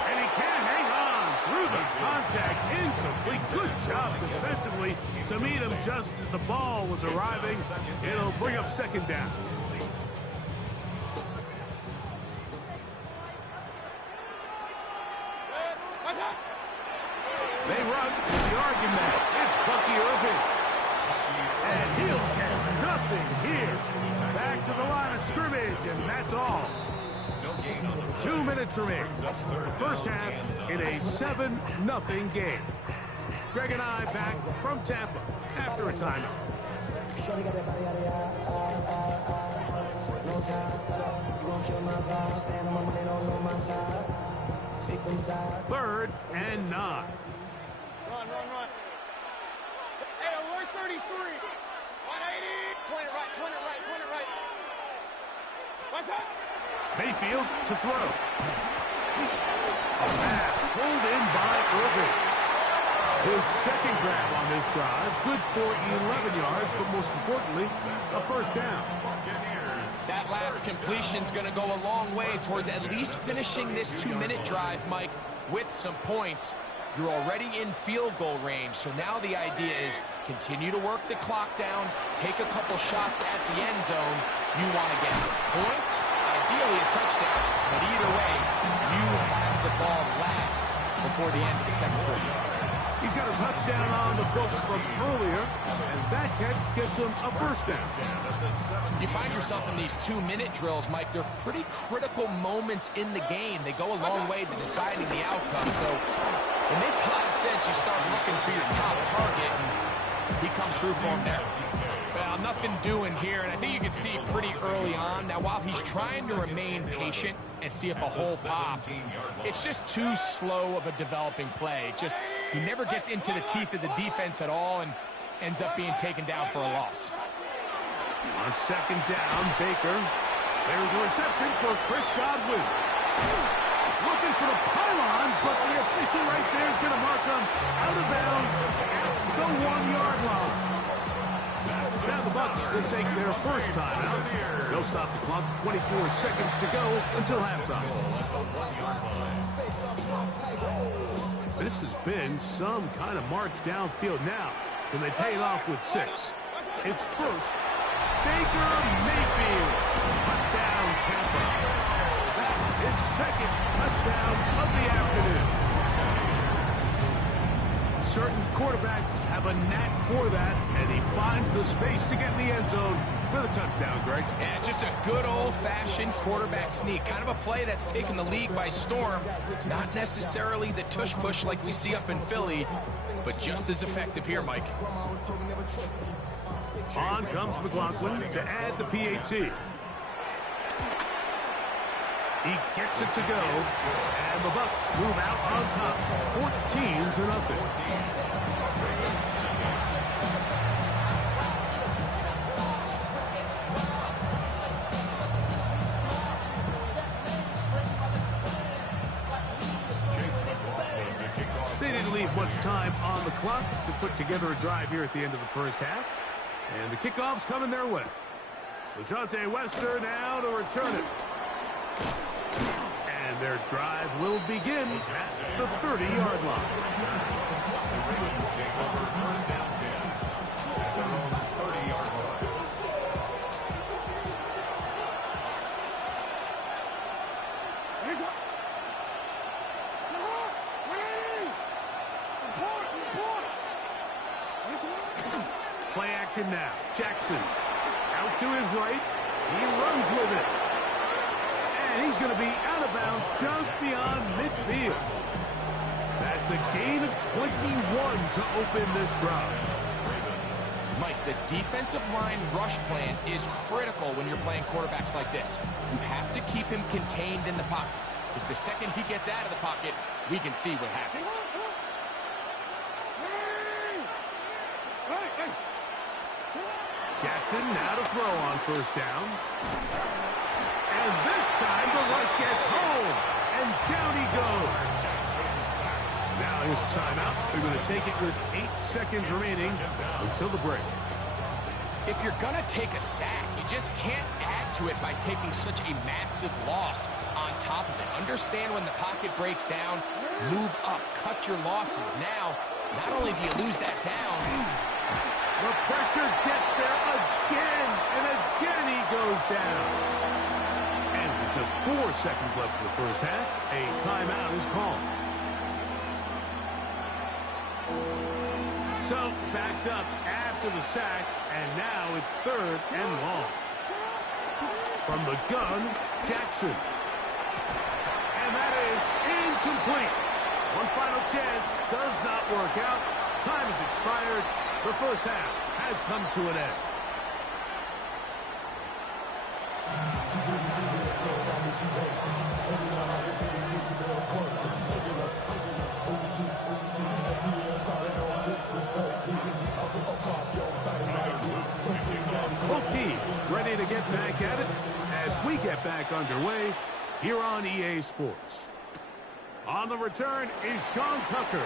And he can't hang on through the contact. Incomplete. Good job defensively to meet him just as the ball was arriving. It'll bring up second down. They run the argument. It's Bucky Irving. And he'll get nothing here. Back to the line of scrimmage, and that's all. 2 minutes remain. First half in a 7-0 game. Greg and I back from Tampa after a timeout. Third and 9. Run. Hey, alert 33. 180. Point it right. What's up? Mayfield to throw. A pass pulled in by Irving. His second grab on this drive. Good for 11 yards, but most importantly, a first down. That last completion's going to go a long way towards at least finishing this 2-minute drive, Mike, with some points. You're already in field goal range, so now the idea is continue to work the clock down, take a couple shots at the end zone. You want to get points, ideally a touchdown, but either way, you have the ball last before the end of the second quarter. He's got a touchdown on the books from earlier, and that catch gets him a first down. You find yourself in these 2-minute drills, Mike. They're pretty critical moments in the game. They go a long way to deciding the outcome, so it makes a lot of sense. You start looking for your top target, and he comes through for him there. Well, nothing doing here, and I think you can see pretty early on. Now, while he's trying to remain patient and see if a hole pops, it's just too slow of a developing play. He never gets into the teeth of the defense at all and ends up being taken down for a loss. On second down, Baker. There's a reception for Chris Godwin. Looking for the pylon, but the official right there is going to mark him out of bounds at the 1-yard line. Now the Bucs will take their first time out. They'll stop the clock. 24 seconds to go until halftime. This has been some kind of march downfield now. Can they pay it off with 6? It's first. Baker Mayfield. Touchdown, Tampa. That is second touchdown of the afternoon. Certain quarterbacks have a knack for that, and he finds the space to get in the end zone for the touchdown, Greg. Yeah, just a good old-fashioned quarterback sneak. Kind of a play that's taken the league by storm. Not necessarily the tush-push like we see up in Philly, but just as effective here, Mike. On comes McLaughlin to add the PAT. He gets it to go, and the Bucks move out on top, 14-0. They didn't leave much time on the clock to put together a drive here at the end of the first half, and the kickoff's coming their way. LeJohntay Wester now to return it. And their drive will begin at the 30-yard line. The Ravens take over first down 10 at their own 30-yard line. Play action now. Jackson out to his right. He runs with it. And he's going to be out of bounds just beyond midfield. That's a gain of 21 to open this drive. Mike, the defensive line rush plan is critical when you're playing quarterbacks like this. You have to keep him contained in the pocket, because the second he gets out of the pocket, we can see what happens. Jackson now to throw on first down. And this time the rush gets home. And down he goes. Now his timeout. They're going to take it with 8 seconds remaining until the break. If you're going to take a sack, you just can't add to it by taking such a massive loss on top of it. Understand when the pocket breaks down, move up, cut your losses. Now, not only do you lose that down, the pressure gets there again, and again he goes down. And with just 4 seconds left in the first half, a timeout is called. So, backed up after the sack, and now it's 3rd and long. From the gun, Jackson. And that is incomplete. One final chance does not work out. Time has expired. The first half has come to an end. Both teams ready to get back at it as we get back underway here on EA Sports. On the return is Sean Tucker.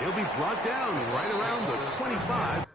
He'll be brought down right around the 25.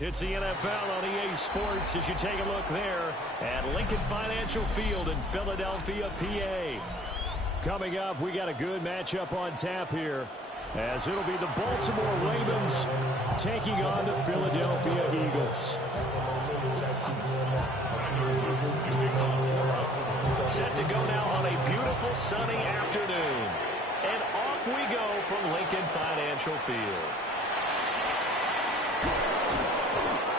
It's the NFL on EA Sports as you take a look there at Lincoln Financial Field in Philadelphia, PA. Coming up, we got a good matchup on tap here, as it'll be the Baltimore Ravens taking on the Philadelphia Eagles. Set to go now on a beautiful sunny afternoon. And off we go from Lincoln Financial Field.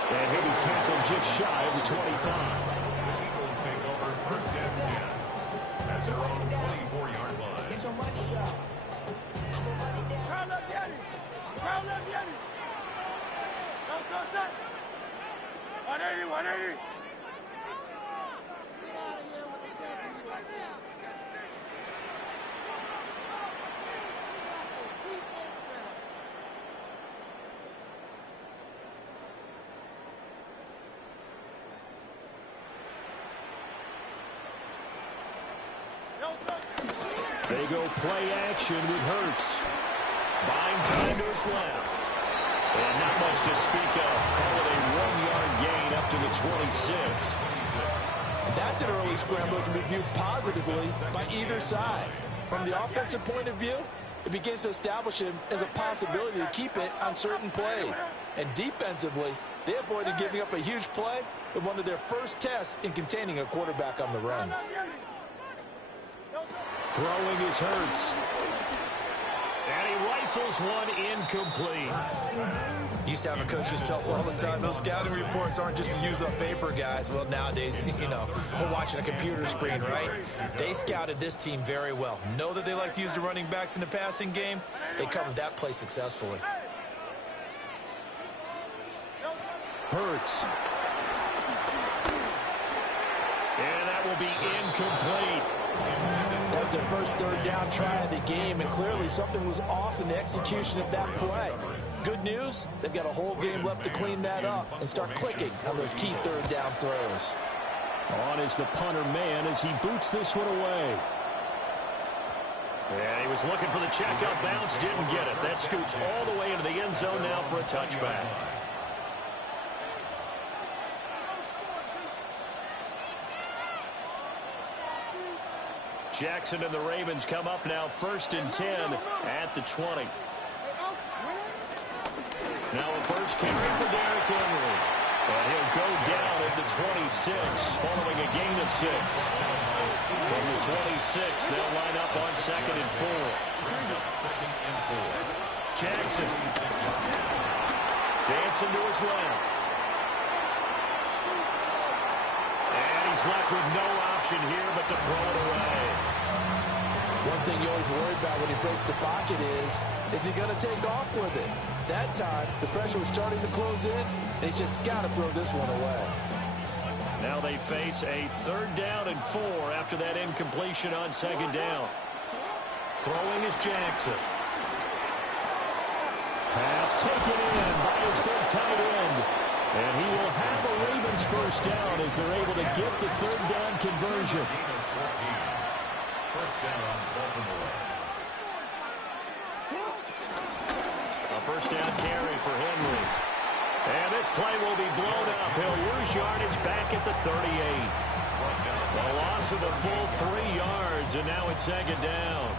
And he'll be tackled just shy of the 25. The Eagles take over first and 10 at their own 24-yard line. Get your money up. Crowd up, Yeti. Crowd up, Yeti. Go, set. 180, 180. Get out of here with the death like that. They go play action with Hurts. Buying time to his left. And not much to speak of. Call it a 1-yard gain up to the 26. That's an early scramble that can be viewed positively by either side. From the offensive point of view, it begins to establish him as a possibility to keep it on certain plays. And defensively, they avoided giving up a huge play with one of their first tests in containing a quarterback on the run. Throwing is Hurts. And he rifles one incomplete. Used to have a coach just tell us all the time, those scouting reports aren't just to use on paper, guys. Well, nowadays, we're watching a computer screen, right? They scouted this team very well. Know that they like to use the running backs in the passing game. They covered that play successfully. Hurts. And that will be incomplete. That was their first third down try of the game, and clearly something was off in the execution of that play. Good news, they've got a whole game left to clean that up and start clicking on those key third down throws. On is the punter man as he boots this one away. And he was looking for the checkout bounce, didn't get it. That scoots all the way into the end zone now for a touchback. Jackson and the Ravens come up now 1st and 10 at the 20. Now a first carry for Derrick Henry. And he'll go down at the 26 following a gain of 6. From the 26, they'll line up on 2nd and 4. Jackson. Dancing to his left. And he's left with no option here but to throw it away. One thing you always worry about when he breaks the pocket is he going to take off with it? That time, the pressure was starting to close in, and he's just got to throw this one away. Now they face a 3rd down and 4 after that incompletion on 2nd down. Throwing is Jackson. Pass taken in by his big tight end. And he will have the Ravens first down as they're able to get the 3rd down conversion. First down, Baltimore. A first down carry for Henry. And this play will be blown up. He'll lose yardage back at the 38. A loss of the full 3 yards, and now it's 2nd down.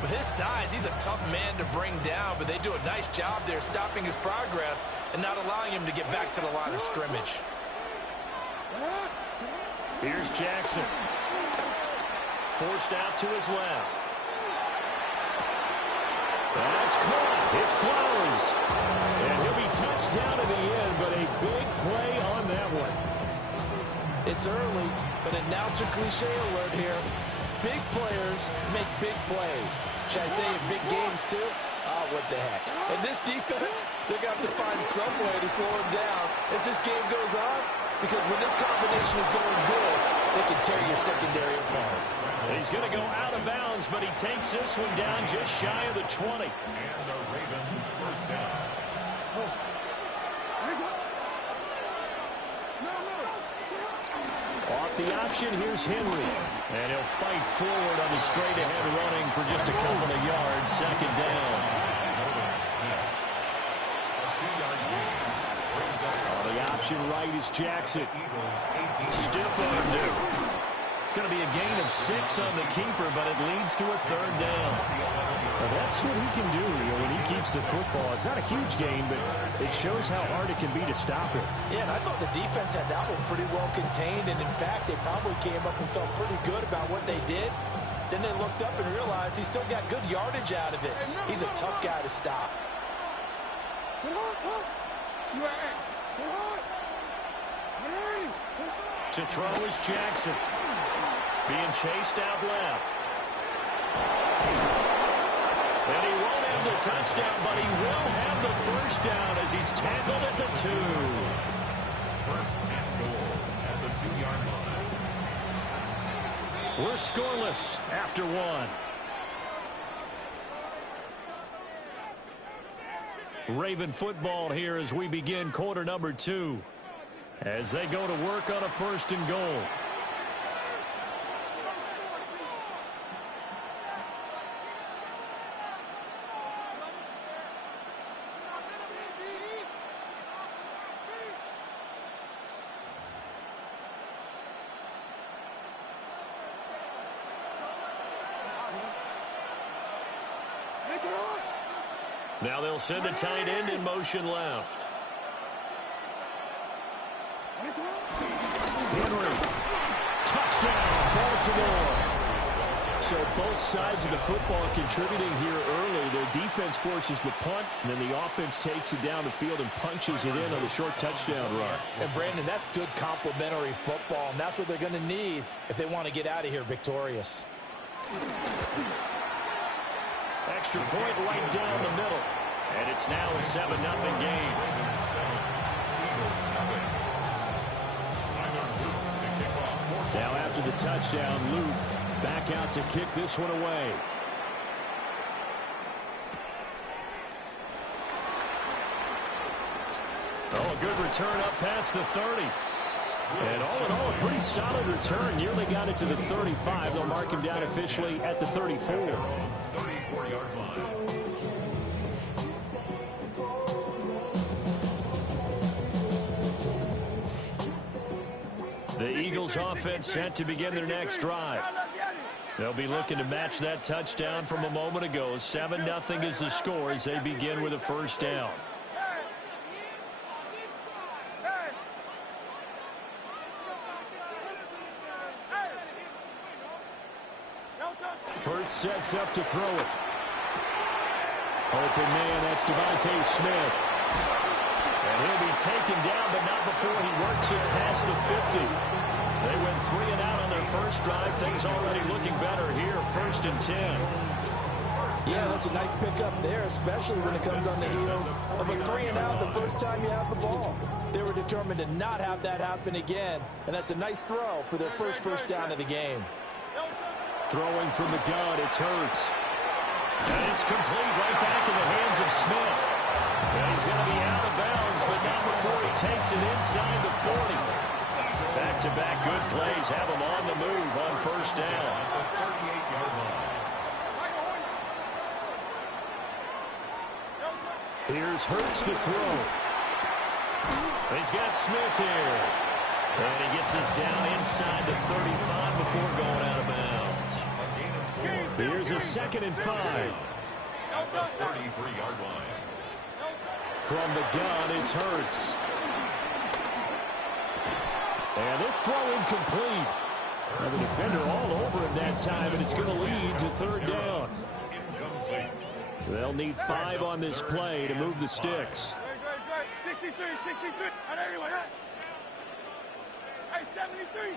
With his size, he's a tough man to bring down, but they do a nice job there stopping his progress and not allowing him to get back to the line of scrimmage. Here's Jackson. Forced out to his left. That's caught. It's Flowers. And he'll be touched down in the end, but a big play on that one. It's early, but announcer cliche alert here. Big players make big plays. Should I say in big games too? Oh, what the heck. And this defense, they're going to have to find some way to slow him down as this game goes on, because when this combination is going good, they can tear your secondary apart. He's going to go out of bounds, but he takes this one down just shy of the 20. And the Ravens first down. Off the option, here's Henry. And he'll fight forward on the straight-ahead running for just a couple of yards. 2nd down. On the option right is Jackson. Stiff undo. It's going to be a gain of 6 on the keeper, but it leads to a 3rd down. Well, that's what he can do when he keeps the football. It's not a huge gain, but it shows how hard it can be to stop it. Yeah, and I thought the defense had that one pretty well contained, and in fact, they probably came up and felt pretty good about what they did. Then they looked up and realized he still got good yardage out of it. He's a tough guy to stop. To throw is Jackson. Being chased out left. And he won't have the touchdown, but he will have the first down as he's tackled at the 2. First and goal at the 2-yard line. We're scoreless after 1. Raven football here as we begin quarter number 2. As they go to work on a 1st and goal. Now they'll send the tight end in motion left. Henry. Touchdown, Baltimore. So both sides of the football contributing here early. Their defense forces the punt, and then the offense takes it down the field and punches it in on a short touchdown run. And, Brandon, that's good complementary football, and that's what they're going to need if they want to get out of here victorious. Extra point right down the middle. And it's now a 7-0 game. Now after the touchdown, Luke back out to kick this one away. Oh, a good return up past the 30. And all in all, a pretty solid return. Nearly got it to the 35. They'll mark him down officially at the 34. 34-yard line. The Eagles offense set to begin their next drive. They'll be looking to match that touchdown from a moment ago. 7-0 is the score as they begin with a first down. Hurts sets up to throw it. Open man, that's Devontae Smith. And he'll be taken down, but not before he works it past the 50. They went 3 and out on their first drive. Things already looking better here, 1st and 10. Yeah, that's a nice pickup there, especially when it comes on the heels of a 3 and out the first time you have the ball. They were determined to not have that happen again, and that's a nice throw for their first down of the game. Throwing from the gun, it's Hurts. And it's complete right back in the hands of Smith. And he's going to be out of bounds, but not before he takes it inside the 40. Back-to-back good plays have him on the move on first down. Here's Hurts to throw. He's got Smith here. And he gets us down inside the 35 before going out of bounds. Here's a 2nd and 5. 33-yard line. From the gun, it's Hurts. And this throw incomplete. Now the defender all over him that time, and it's going to lead to 3rd down. They'll need 5 on this play to move the sticks. 63. Hey, 73.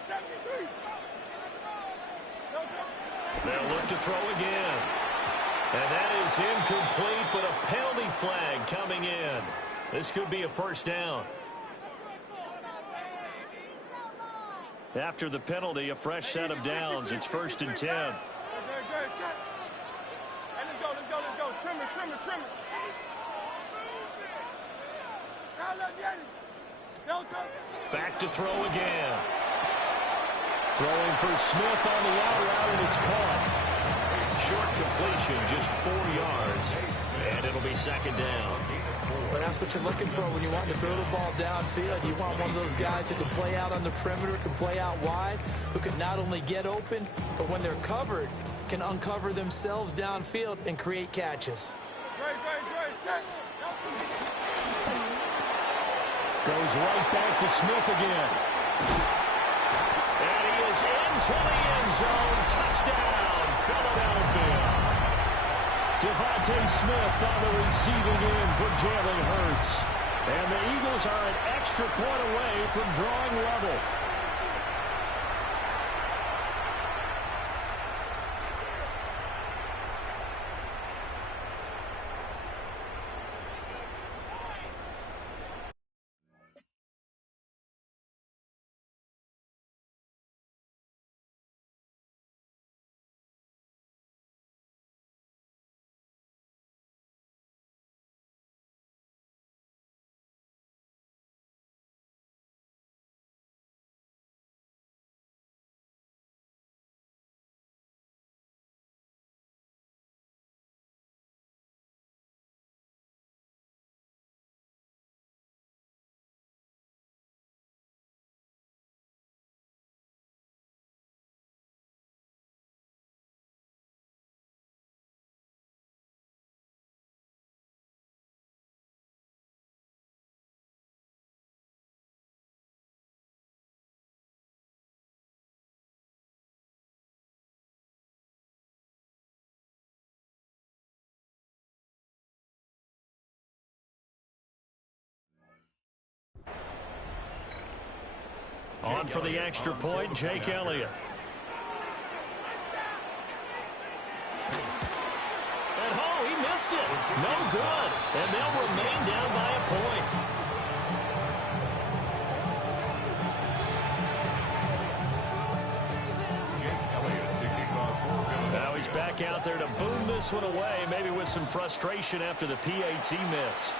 They'll look to throw again. And that is incomplete, but a penalty flag coming in. This could be a first down. After the penalty, a fresh set of downs. It's 1st and 10. Hey, let's go. Trim it. Back to throw again. Throwing for Smith on the out route, and it's caught. Short completion, just 4 yards, and it'll be 2nd down. Well, that's what you're looking for when you want to throw the ball downfield. You want one of those guys who can play out on the perimeter, can play out wide, who can not only get open, but when they're covered, can uncover themselves downfield and create catches. Goes right back to Smith again. And he is into the end zone. Touchdown, Philadelphia. Devontae Smith on the receiving end for Jalen Hurts. And the Eagles are an extra point away from drawing level. On for the extra point, Jake Elliott. And oh, he missed it. No good. And they'll remain down by a point. Now he's back out there to boom this one away, maybe with some frustration after the PAT miss.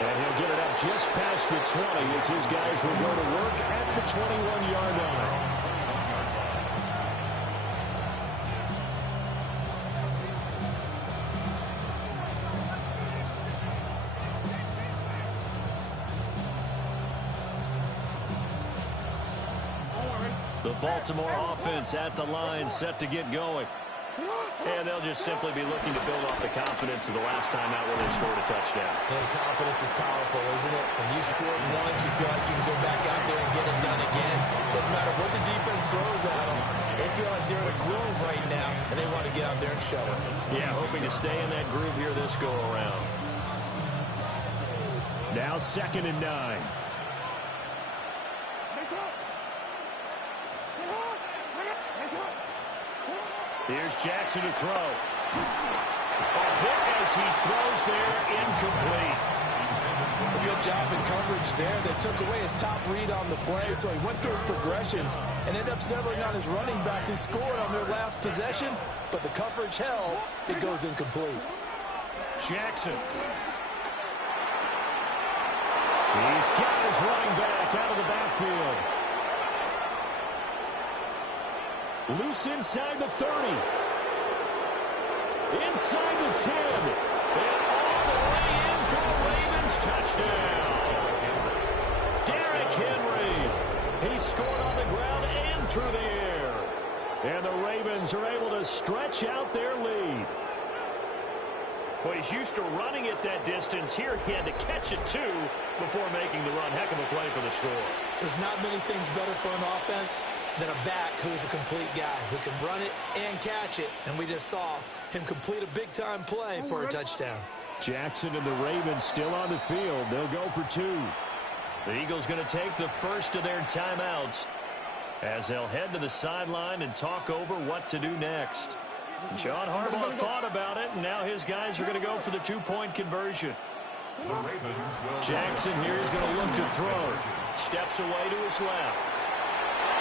And he'll get it up just past the 20 as his guys will go to work at the 21-yard line. The Baltimore offense at the line, set to get going. And they'll just simply be looking to build off the confidence of the last time out where they scored a touchdown. And confidence is powerful, isn't it? When you scored once, you feel like you can go back out there and get it done again. Doesn't matter what the defense throws at them. They feel like they're in a groove right now, and they want to get out there and show it. Yeah, hoping to stay in that groove here this go-around. Now 2nd and 9. Here's Jackson to throw. A hit as he throws there, incomplete. Good job in coverage there. They took away his top read on the play, so he went through his progressions and ended up settling on his running back who scored on their last possession, but the coverage held. It goes incomplete. Jackson. He's got his running back out of the backfield. Loose inside the 30. Inside the 10. And all the way in for the Ravens touchdown. Derrick Henry. He scored on the ground and through the air. And the Ravens are able to stretch out their lead. Well, he's used to running it that distance. Here he had to catch it, too, before making the run. Heck of a play for the score. There's not many things better for an offense than a back who's a complete guy who can run it and catch it. And we just saw him complete a big-time play for a touchdown. Jackson and the Ravens still on the field. They'll go for 2. The Eagles going to take the first of their timeouts as they'll head to the sideline and talk over what to do next. John Harbaugh thought about it, and now his guys are going to go for the 2-point conversion. Jackson here is going to look to throw. Steps away to his left.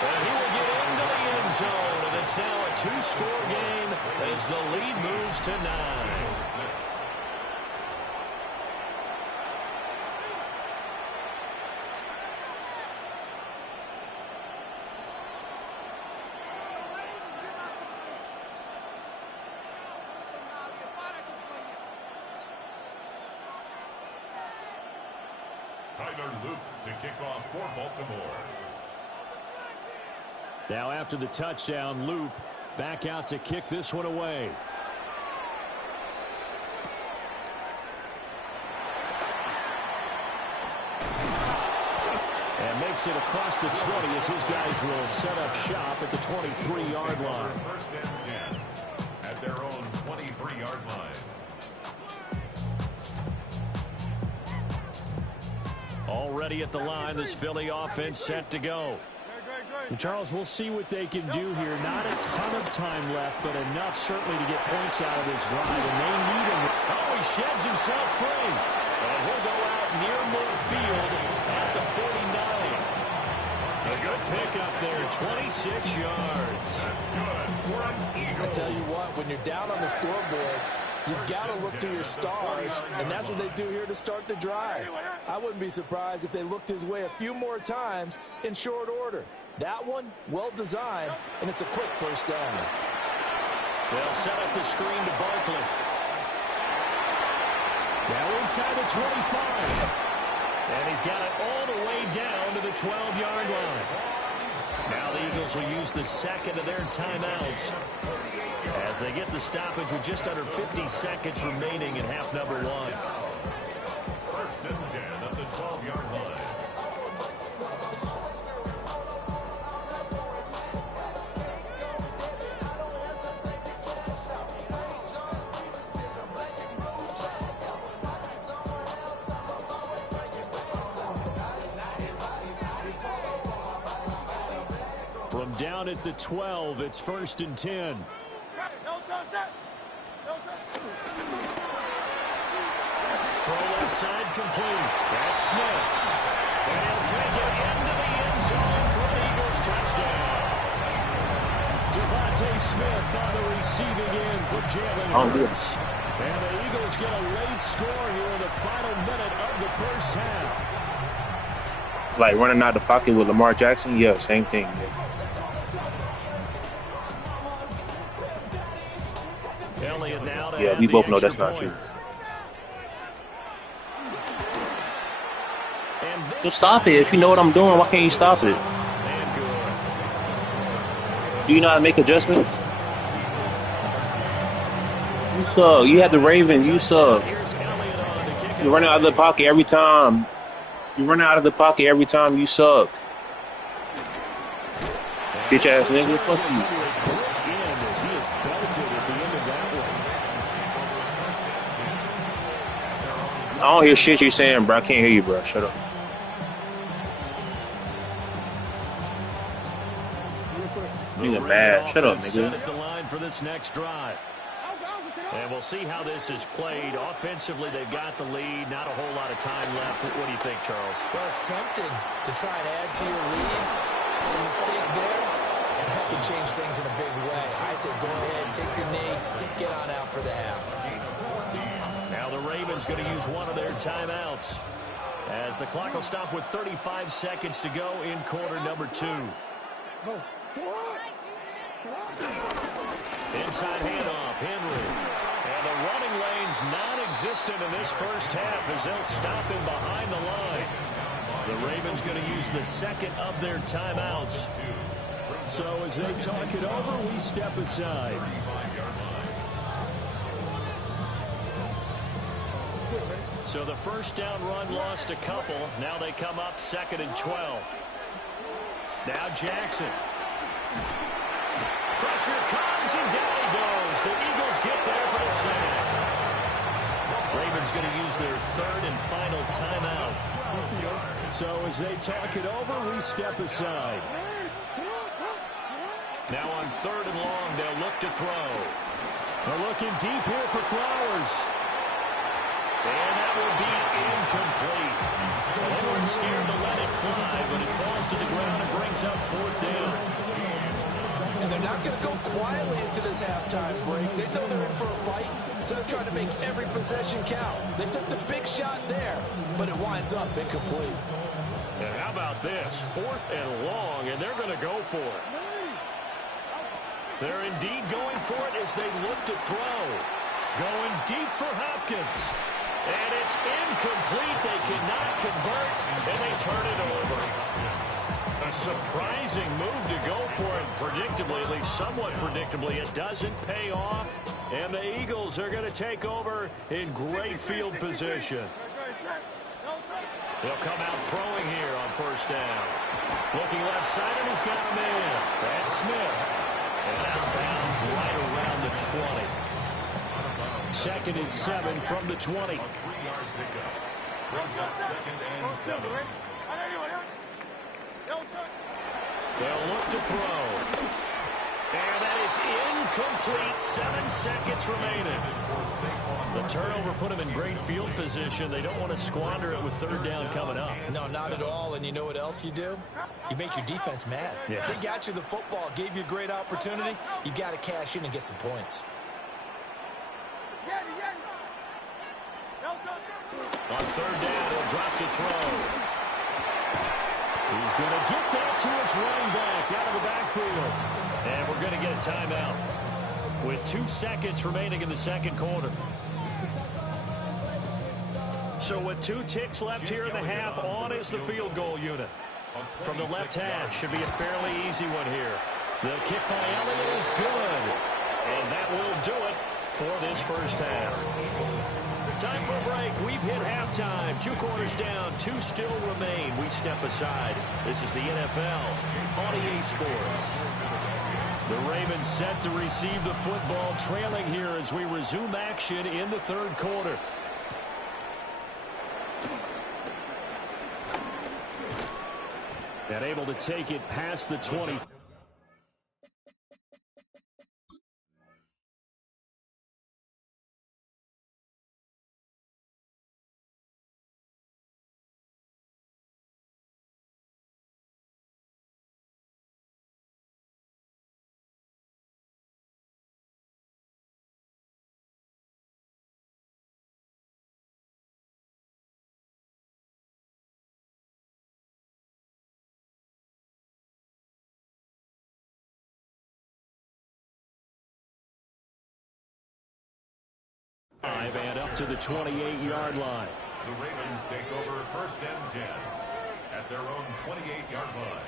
And he will get into the end zone, and it's now a 2-score game as the lead moves to 9. Tyler Luke to kick off for Baltimore. Now after the touchdown, Loop back out to kick this one away. And makes it across the 20 as his guys will set up shop at the 23-yard line. First and 10 at their own 23-yard line. Already at the line, this Philly offense set to go. And Charles, we'll see what they can do here. Not a ton of time left, but enough certainly to get points out of this drive, and they need him. Oh, he sheds himself free. And he'll go out near midfield at the 49. A good pickup there, 26 yards. That's good for an Eagle. I tell you what, when you're down on the scoreboard, you've got to look to your stars, and that's what they do here to start the drive. I wouldn't be surprised if they looked his way a few more times in short order. That one, well designed, and it's a quick first down. They'll set up the screen to Barkley. Now inside the 25. And he's got it all the way down to the 12-yard line. Now the Eagles will use the second of their timeouts as they get the stoppage with just under 50 seconds remaining in half number 1. First and 10 at the 12-yard line. down at the 12. It's 1st and 10. Throw left side complete. That's Smith. And he'll take it into the end zone for an Eagles touchdown. Devontae Smith on the receiving end for Jalen Hurts. And the Eagles get a late score here in the final minute of the first half. Like running out of the pocket with Lamar Jackson? Yeah, same thing. Elliott now to Yeah, we both know that's not true. So stop it. If you know what I'm doing, why can't you stop it? Do you know how to make adjustments? You suck. You have the Ravens. You suck. You're running out of the pocket every time. You're running out of the pocket every time. You suck. Bitch ass nigga. Fuck you. I don't hear shit you saying, bro. I can't hear you, bro. Shut up. Nigga mad. Shut up, nigga. At the line for this next drive. And we'll see how this is played. Offensively, they've got the lead. Not a whole lot of time left. What do you think, Charles? Well, it's tempting to try and add to your lead. But a mistake there, that can change things in a big way. I say go ahead, take the knee, get on out for the half. Now the Ravens going to use one of their timeouts as the clock will stop with 35 seconds to go in quarter number 2. Inside handoff, Henry. And the running lane's non-existent in this first half as they'll stop him behind the line. The Ravens going to use the second of their timeouts. So as they talk it over, we step aside. So the first down run lost a couple. Now they come up 2nd and 12. Now Jackson. Pressure comes and down he goes. The Eagles get there for the sack. Ravens going to use their 3rd and final timeout. So as they talk it over, we step aside. Now on 3rd and long, they'll look to throw. They're looking deep here for Flowers. And that will be incomplete. They weren't scared to let it fly, but it falls to the ground and brings up 4th down. And they're not going to go quietly into this halftime break. They know they're in for a fight, so they're trying to make every possession count. They took the big shot there, but it winds up incomplete. And how about this? 4th and long, and they're going to go for it. They're indeed going for it as they look to throw. Going deep for Hopkins. And it's incomplete. They cannot convert, and they turn it over. A surprising move to go for it. Predictably, at least somewhat predictably, it doesn't pay off. And the Eagles are going to take over in great field position. They'll come out throwing here on 1st down. Looking left side, and he's got a man. That's Smith. And out of bounds right around the 20. 2nd and 7 from the 20. They'll look to throw. And that is incomplete. 7 seconds remaining. The turnover put them in great field position. They don't want to squander it with 3rd down coming up. No, not at all. And you know what else you do? You make your defense mad. Yeah. They got you the football, gave you a great opportunity. You got to cash in and get some points. On 3rd down, he'll drop to throw. He's going to get that to his running back out of the backfield. And we're going to get a timeout with 2 seconds remaining in the 2nd quarter. So with 2 ticks left here in the half, on is the field goal unit. From the left hash, should be a fairly easy one here. The kick by Elliott is good. And that will do it for this first half. Time for a break. We've hit halftime. 2 quarters down. 2 still remain. We step aside. This is the NFL on EA Sports. The Ravens set to receive the football, trailing here as we resume action in the 3rd quarter. And able to take it past the 20. And up to the 28-yard line. The Ravens take over 1st and 10 at their own 28-yard line.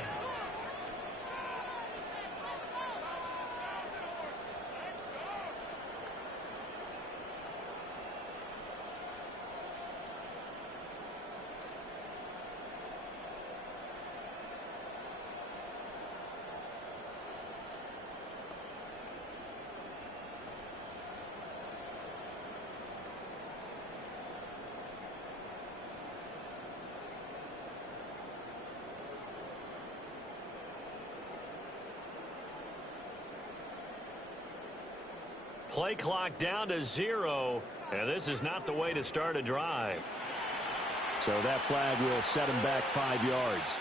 Play clock down to 0, and this is not the way to start a drive. So that flag will set him back 5 yards.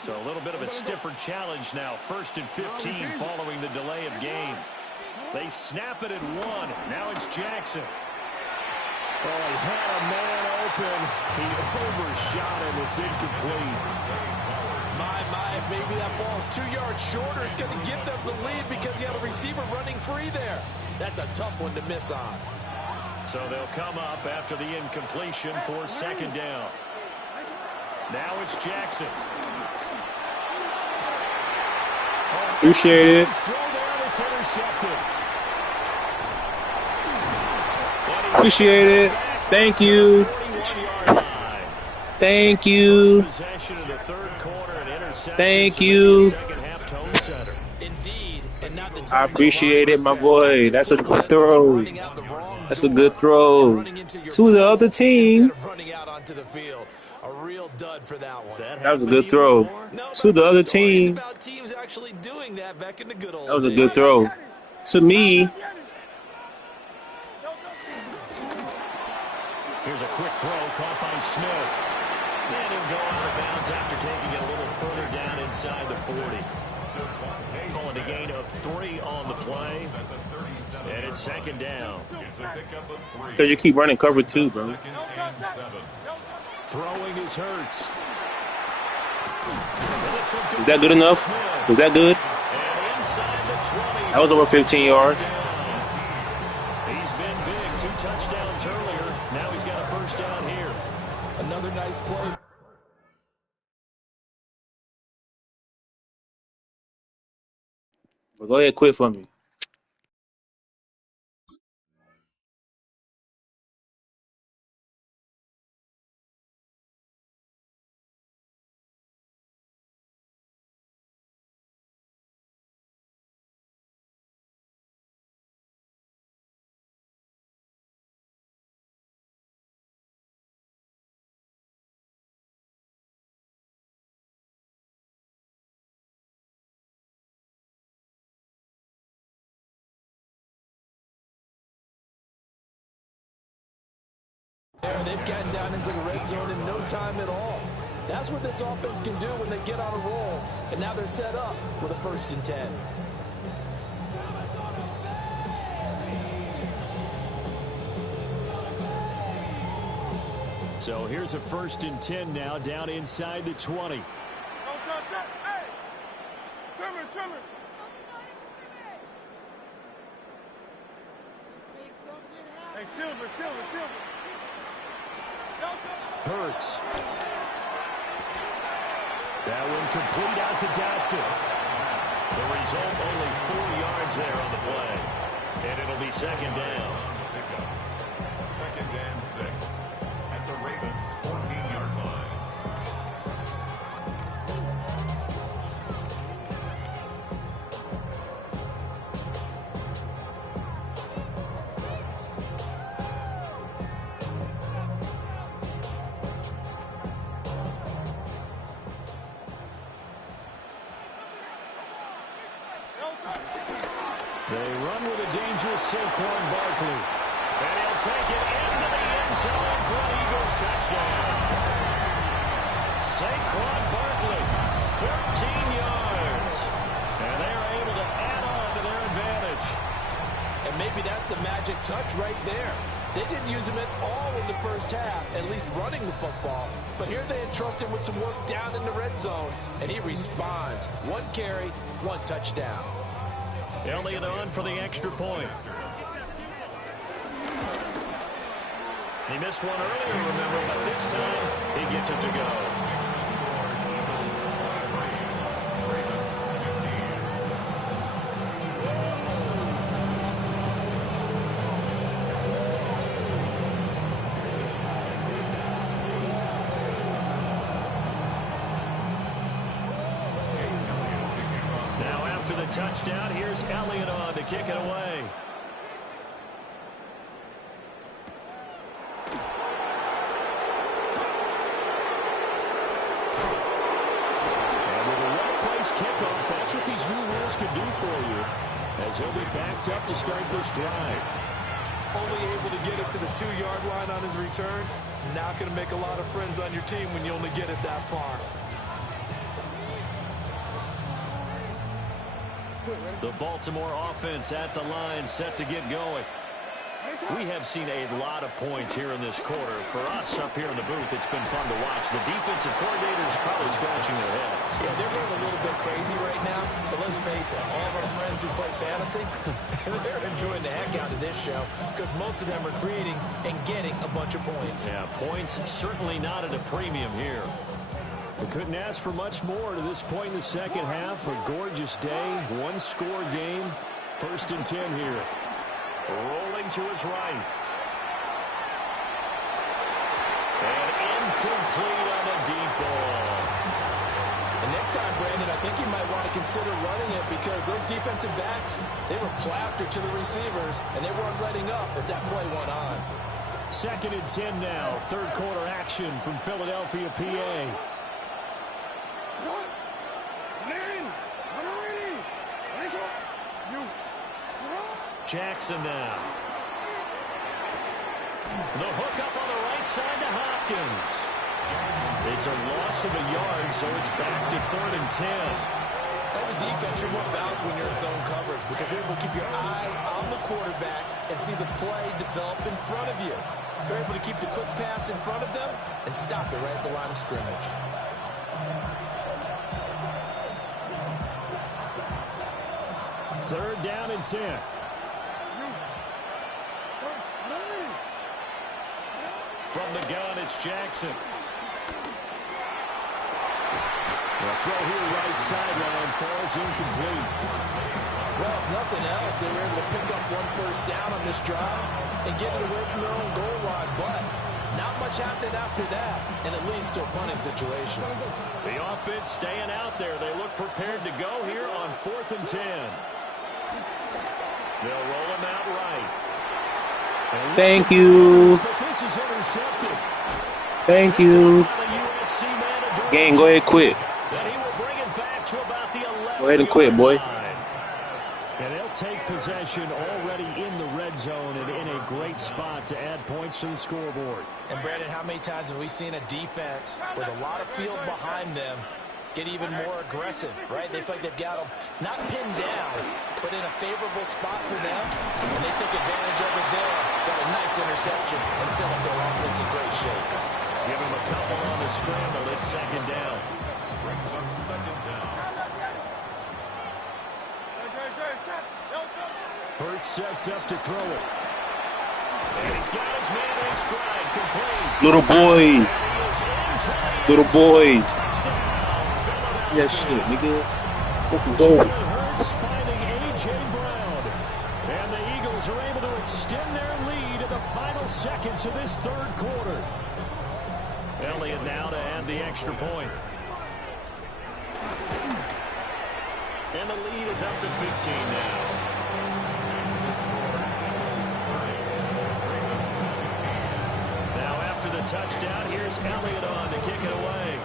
So a little bit of a stiffer challenge now. 1st and 15 following the delay of game. They snap it at 1. Now it's Jackson. Oh, he had a man open. He overshot him. It's incomplete. Maybe that ball's 2 yards shorter. It's going to give them the lead because you have a receiver running free there. That's a tough one to miss on. So they'll come up after the incompletion for 2nd down. Now it's Jackson. Appreciate it. Appreciate it. Thank you. Thank you. Thank you. I appreciate it, my boy. That's a good throw. That's a good throw. To the other team. That was a good throw. To the other team. That was a good throw. To me. Here's a quick throw caught by Smith. And he'll go out of bounds after taking it a little further down inside the 40. Calling a gain of 3 on the play. And it's 2nd down. Because you keep running cover 2, bro. Throwing is Hurts. Is that good enough? Was that good? That was over 15 yards. He's been big. 2 touchdowns earlier. Now he's got a 1st down here. Another nice play. Well, go ahead, quit for me. They've gotten down into the red zone in no time at all. That's what this offense can do when they get on a roll. And now they're set up with a 1st and 10. So here's a 1st and 10 now down inside the 20. Hey, trimmer. Hey, Silver. Hurts. That one complete out to Dotson. The result, only 4 yards there on the play. And it'll be 2nd down. 2nd and 6 at the Ravens' 14-yard line. They run with a dangerous Saquon Barkley. And he'll take it into the end zone for an Eagles touchdown. Saquon Barkley, 14 yards. And they're able to add on to their advantage. And maybe that's the magic touch right there. They didn't use him at all in the first half, at least running the football. But here they entrust him with some work down in the red zone, and he responds. 1 carry, 1 touchdown. Elliott on for the extra point. He missed one earlier, remember, but this time he gets it to go. Now after the touchdown, here's Elliott on to kick it away. Kickoff, that's what these new rules can do for you, as he'll be backed up to start this drive. Only able to get it to the 2-yard line on his return. Not going to make a lot of friends on your team when you only get it that far. The Baltimore offense at the line, set to get going. We have seen a lot of points here in this quarter. For us up here in the booth, it's been fun to watch. The defensive coordinators probably scratching their heads. Yeah, they're going a little bit crazy right now. But let's face it, all of our friends who play fantasy, they're enjoying the heck out of this show because most of them are creating and getting a bunch of points. Yeah, points certainly not at a premium here. We couldn't ask for much more to this point in the second half. A gorgeous day, 1-score game. 1st and 10 here. Rolling to his right. And incomplete on a deep ball. And next time, Brandon, I think you might want to consider running it because those defensive backs, they were plastered to the receivers, and they weren't letting up as that play went on. 2nd and 10 now. 3rd quarter action from Philadelphia, PA. Jackson now. The hook up on the right side to Hopkins. It's a loss of a yard, so it's back to 3rd and 10. As a defense, you're more balanced when you're in zone coverage because you're able to keep your eyes on the quarterback and see the play develop in front of you. You're able to keep the quick pass in front of them and stop it right at the line of scrimmage. Third down and 10. From the gun, it's Jackson. The throw here right sideline falls incomplete. Well, if nothing else, they were able to pick up 1 first down on this drive and get it away from their own goal line. But not much happening after that, and it leads to a punting situation. The offense staying out there. They look prepared to go here on 4th and 10. They'll roll him out right. Thank you. Thank you. This game, go ahead, quit. Go ahead and quit, boy. And they'll take possession already in the red zone and in a great spot to add points to the scoreboard. And, Brandon, how many times have we seen a defense with a lot of field behind them get even more aggressive, right? They feel like they've got them not pinned down, but in a favorable spot for them. And they took advantage of it there. Got a nice interception and set up their offense in great shape. Give them a couple on the scramble. It's 2nd down. Brings up 2nd down. Hurts sets up to throw it. And he's got his man in stride, complete. Little boy. Little boy. Yeah, shit, nigga. Fucking goal. Hurts finding A.J. Brown. And the Eagles are able to extend their lead in the final seconds of this 3rd quarter. Elliott now to add the extra point. And the lead is up to 15 now. Now after the touchdown, here's Elliott on to kick it away.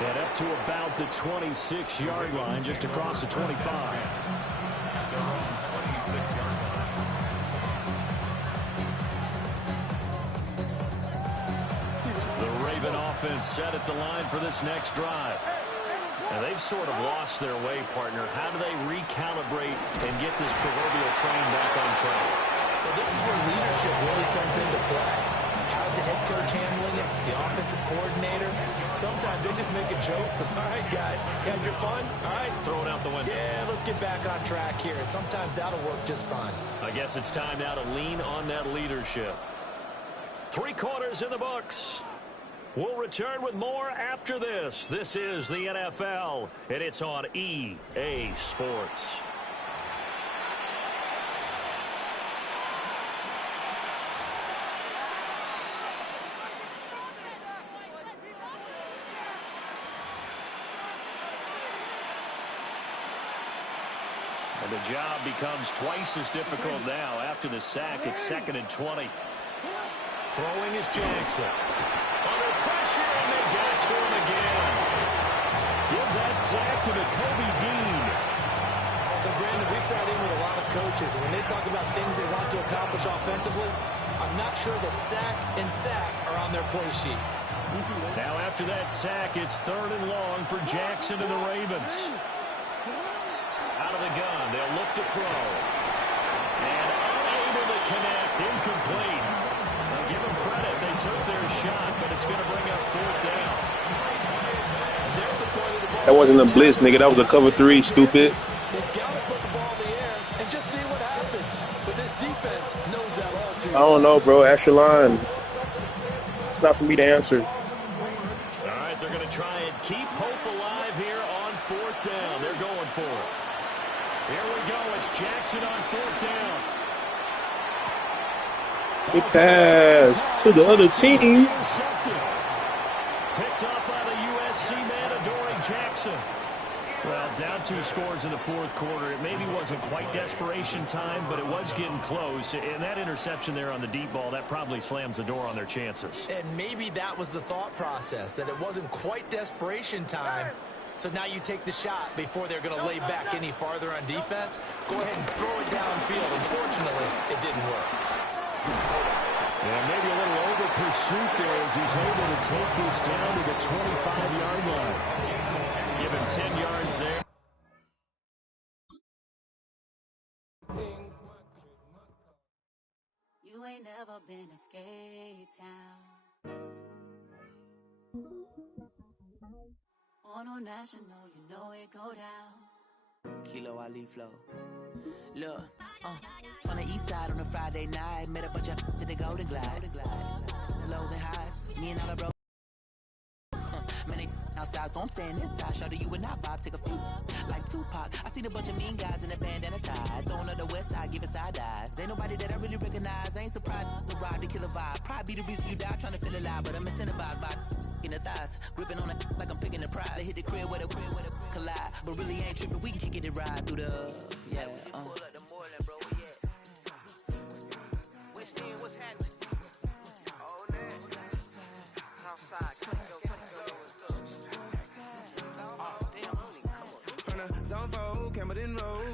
And up to about the 26-yard line, just across the 25. Their own 26-yard line. The Raven offense set at the line for this next drive. And they've sort of lost their way, partner. How do they recalibrate and get this proverbial train back on track? Well, this is where leadership really comes into play. How's the head coach handling it? The offensive coordinator? Sometimes they just make a joke. All right, guys, you had your fun? All right. Throw it out the window. Yeah, let's get back on track here. And sometimes that'll work just fine. I guess it's time now to lean on that leadership. 3 quarters in the books. We'll return with more after this. This is the NFL, and it's on EA Sports. And the job becomes twice as difficult now. After the sack, it's 2nd and 20. Throwing is Jackson. Under pressure, and they get it to him again. Give that sack to Nakobe Dean. So, Brandon, we sat in with a lot of coaches, and when they talk about things they want to accomplish offensively, I'm not sure that sack and sack are on their play sheet. Now, after that sack, it's 3rd and long for Jackson and the Ravens. Out of the gun, they'll look to throw. And unable to connect, incomplete. Now, give them credit, they took their shot, but it's going to bring up 4th down. That wasn't a blitz, nigga. That was a cover 3, stupid. They've got to put the ball in the air and just see what happens. But this defense knows that all too I don't know, bro. Ask your line. It's not for me to answer. All right, they're going to try and keep hope alive here on 4th down. They're going for it. Here we go. It's Jackson on 4th down. He passed to the other team. Picked up by the USC man, Adoree Jackson. Well, down 2 scores in the 4th quarter. It maybe wasn't quite desperation time, but it was getting close. And that interception there on the deep ball, that probably slams the door on their chances. And maybe that was the thought process, that it wasn't quite desperation time. So now you take the shot before they're going to lay back any farther on defense. Go ahead and throw it downfield. Unfortunately, it didn't work. And maybe a little over pursuit there as he's able to take this down to the 25-yard line. Give him 10 yards there. You ain't never been a skate town. On a national, you know it go down. Kilo Ali Flow. Look, from the east side on a Friday night, met a bunch of to the Golden Glide. The lows and highs, me and all the bros. Man, they outside, so I'm staying inside. Show you and I vibe, take a few like Tupac. I seen a bunch of mean guys in a bandana tie, throwing up the west side, giving side eyes. Ain't nobody that I really recognize. I ain't surprised to ride the killer vibe. Probably be the reason you die trying to feel alive, but I'm incentivized by in the thighs, gripping on it like I'm picking the prize. They hit the crib with a collide, but really ain't tripping. We can kick it and ride through the Zone 4, Campbellton Road.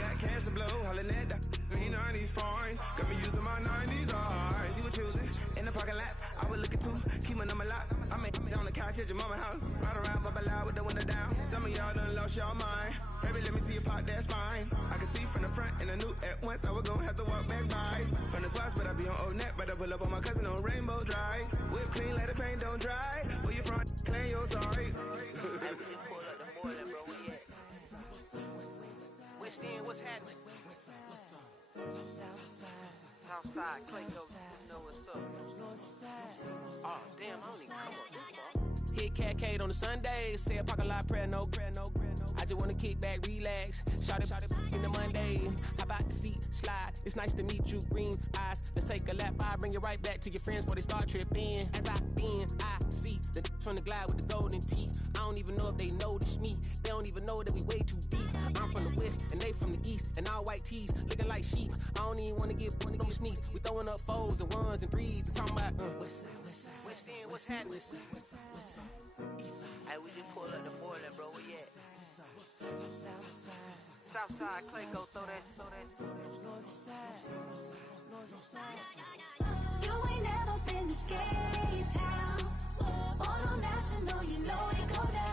Got cash to blow, hollering at the 90s foreign. Got me using my 90s, alright. She was choosing in the parking lot. I was looking too, keep my number locked. I make me on the couch at your mama house. Ride around, bubble loud with the window down. Some of y'all done lost y'all mind. Baby, let me see you pop that spine. I can see from the front and I knew at once I was gonna have to walk back by. From the spots, but I be on Old Net. Better pull up on my cousin on Rainbow Drive. Whip clean, let the paint don't dry. Where you from? Claim your sorry. What's happening? Southside, Clayco, you know what's up. Oh, damn, I only come on. Hit Cat on the Sundays, say a parking lot prayer, no. I just wanna kick back, relax. Shout it in the Monday. How about the seat slide? It's nice to meet you, green eyes. Let's take a lap by, bring you right back to your friends before they start tripping. As I see the from the glide with the golden teeth. I don't even know if they notice me. They don't even know that we way too deep. I'm from the west and they from the east, and all white tees looking like sheep. I don't even wanna get sneaks. We throwing up 4s and 1s and 3s and talking about what's happening? What's happening? Hey, we Southside, Clayco, throw that. You ain't never been to Skate Town. On National, you know it go down.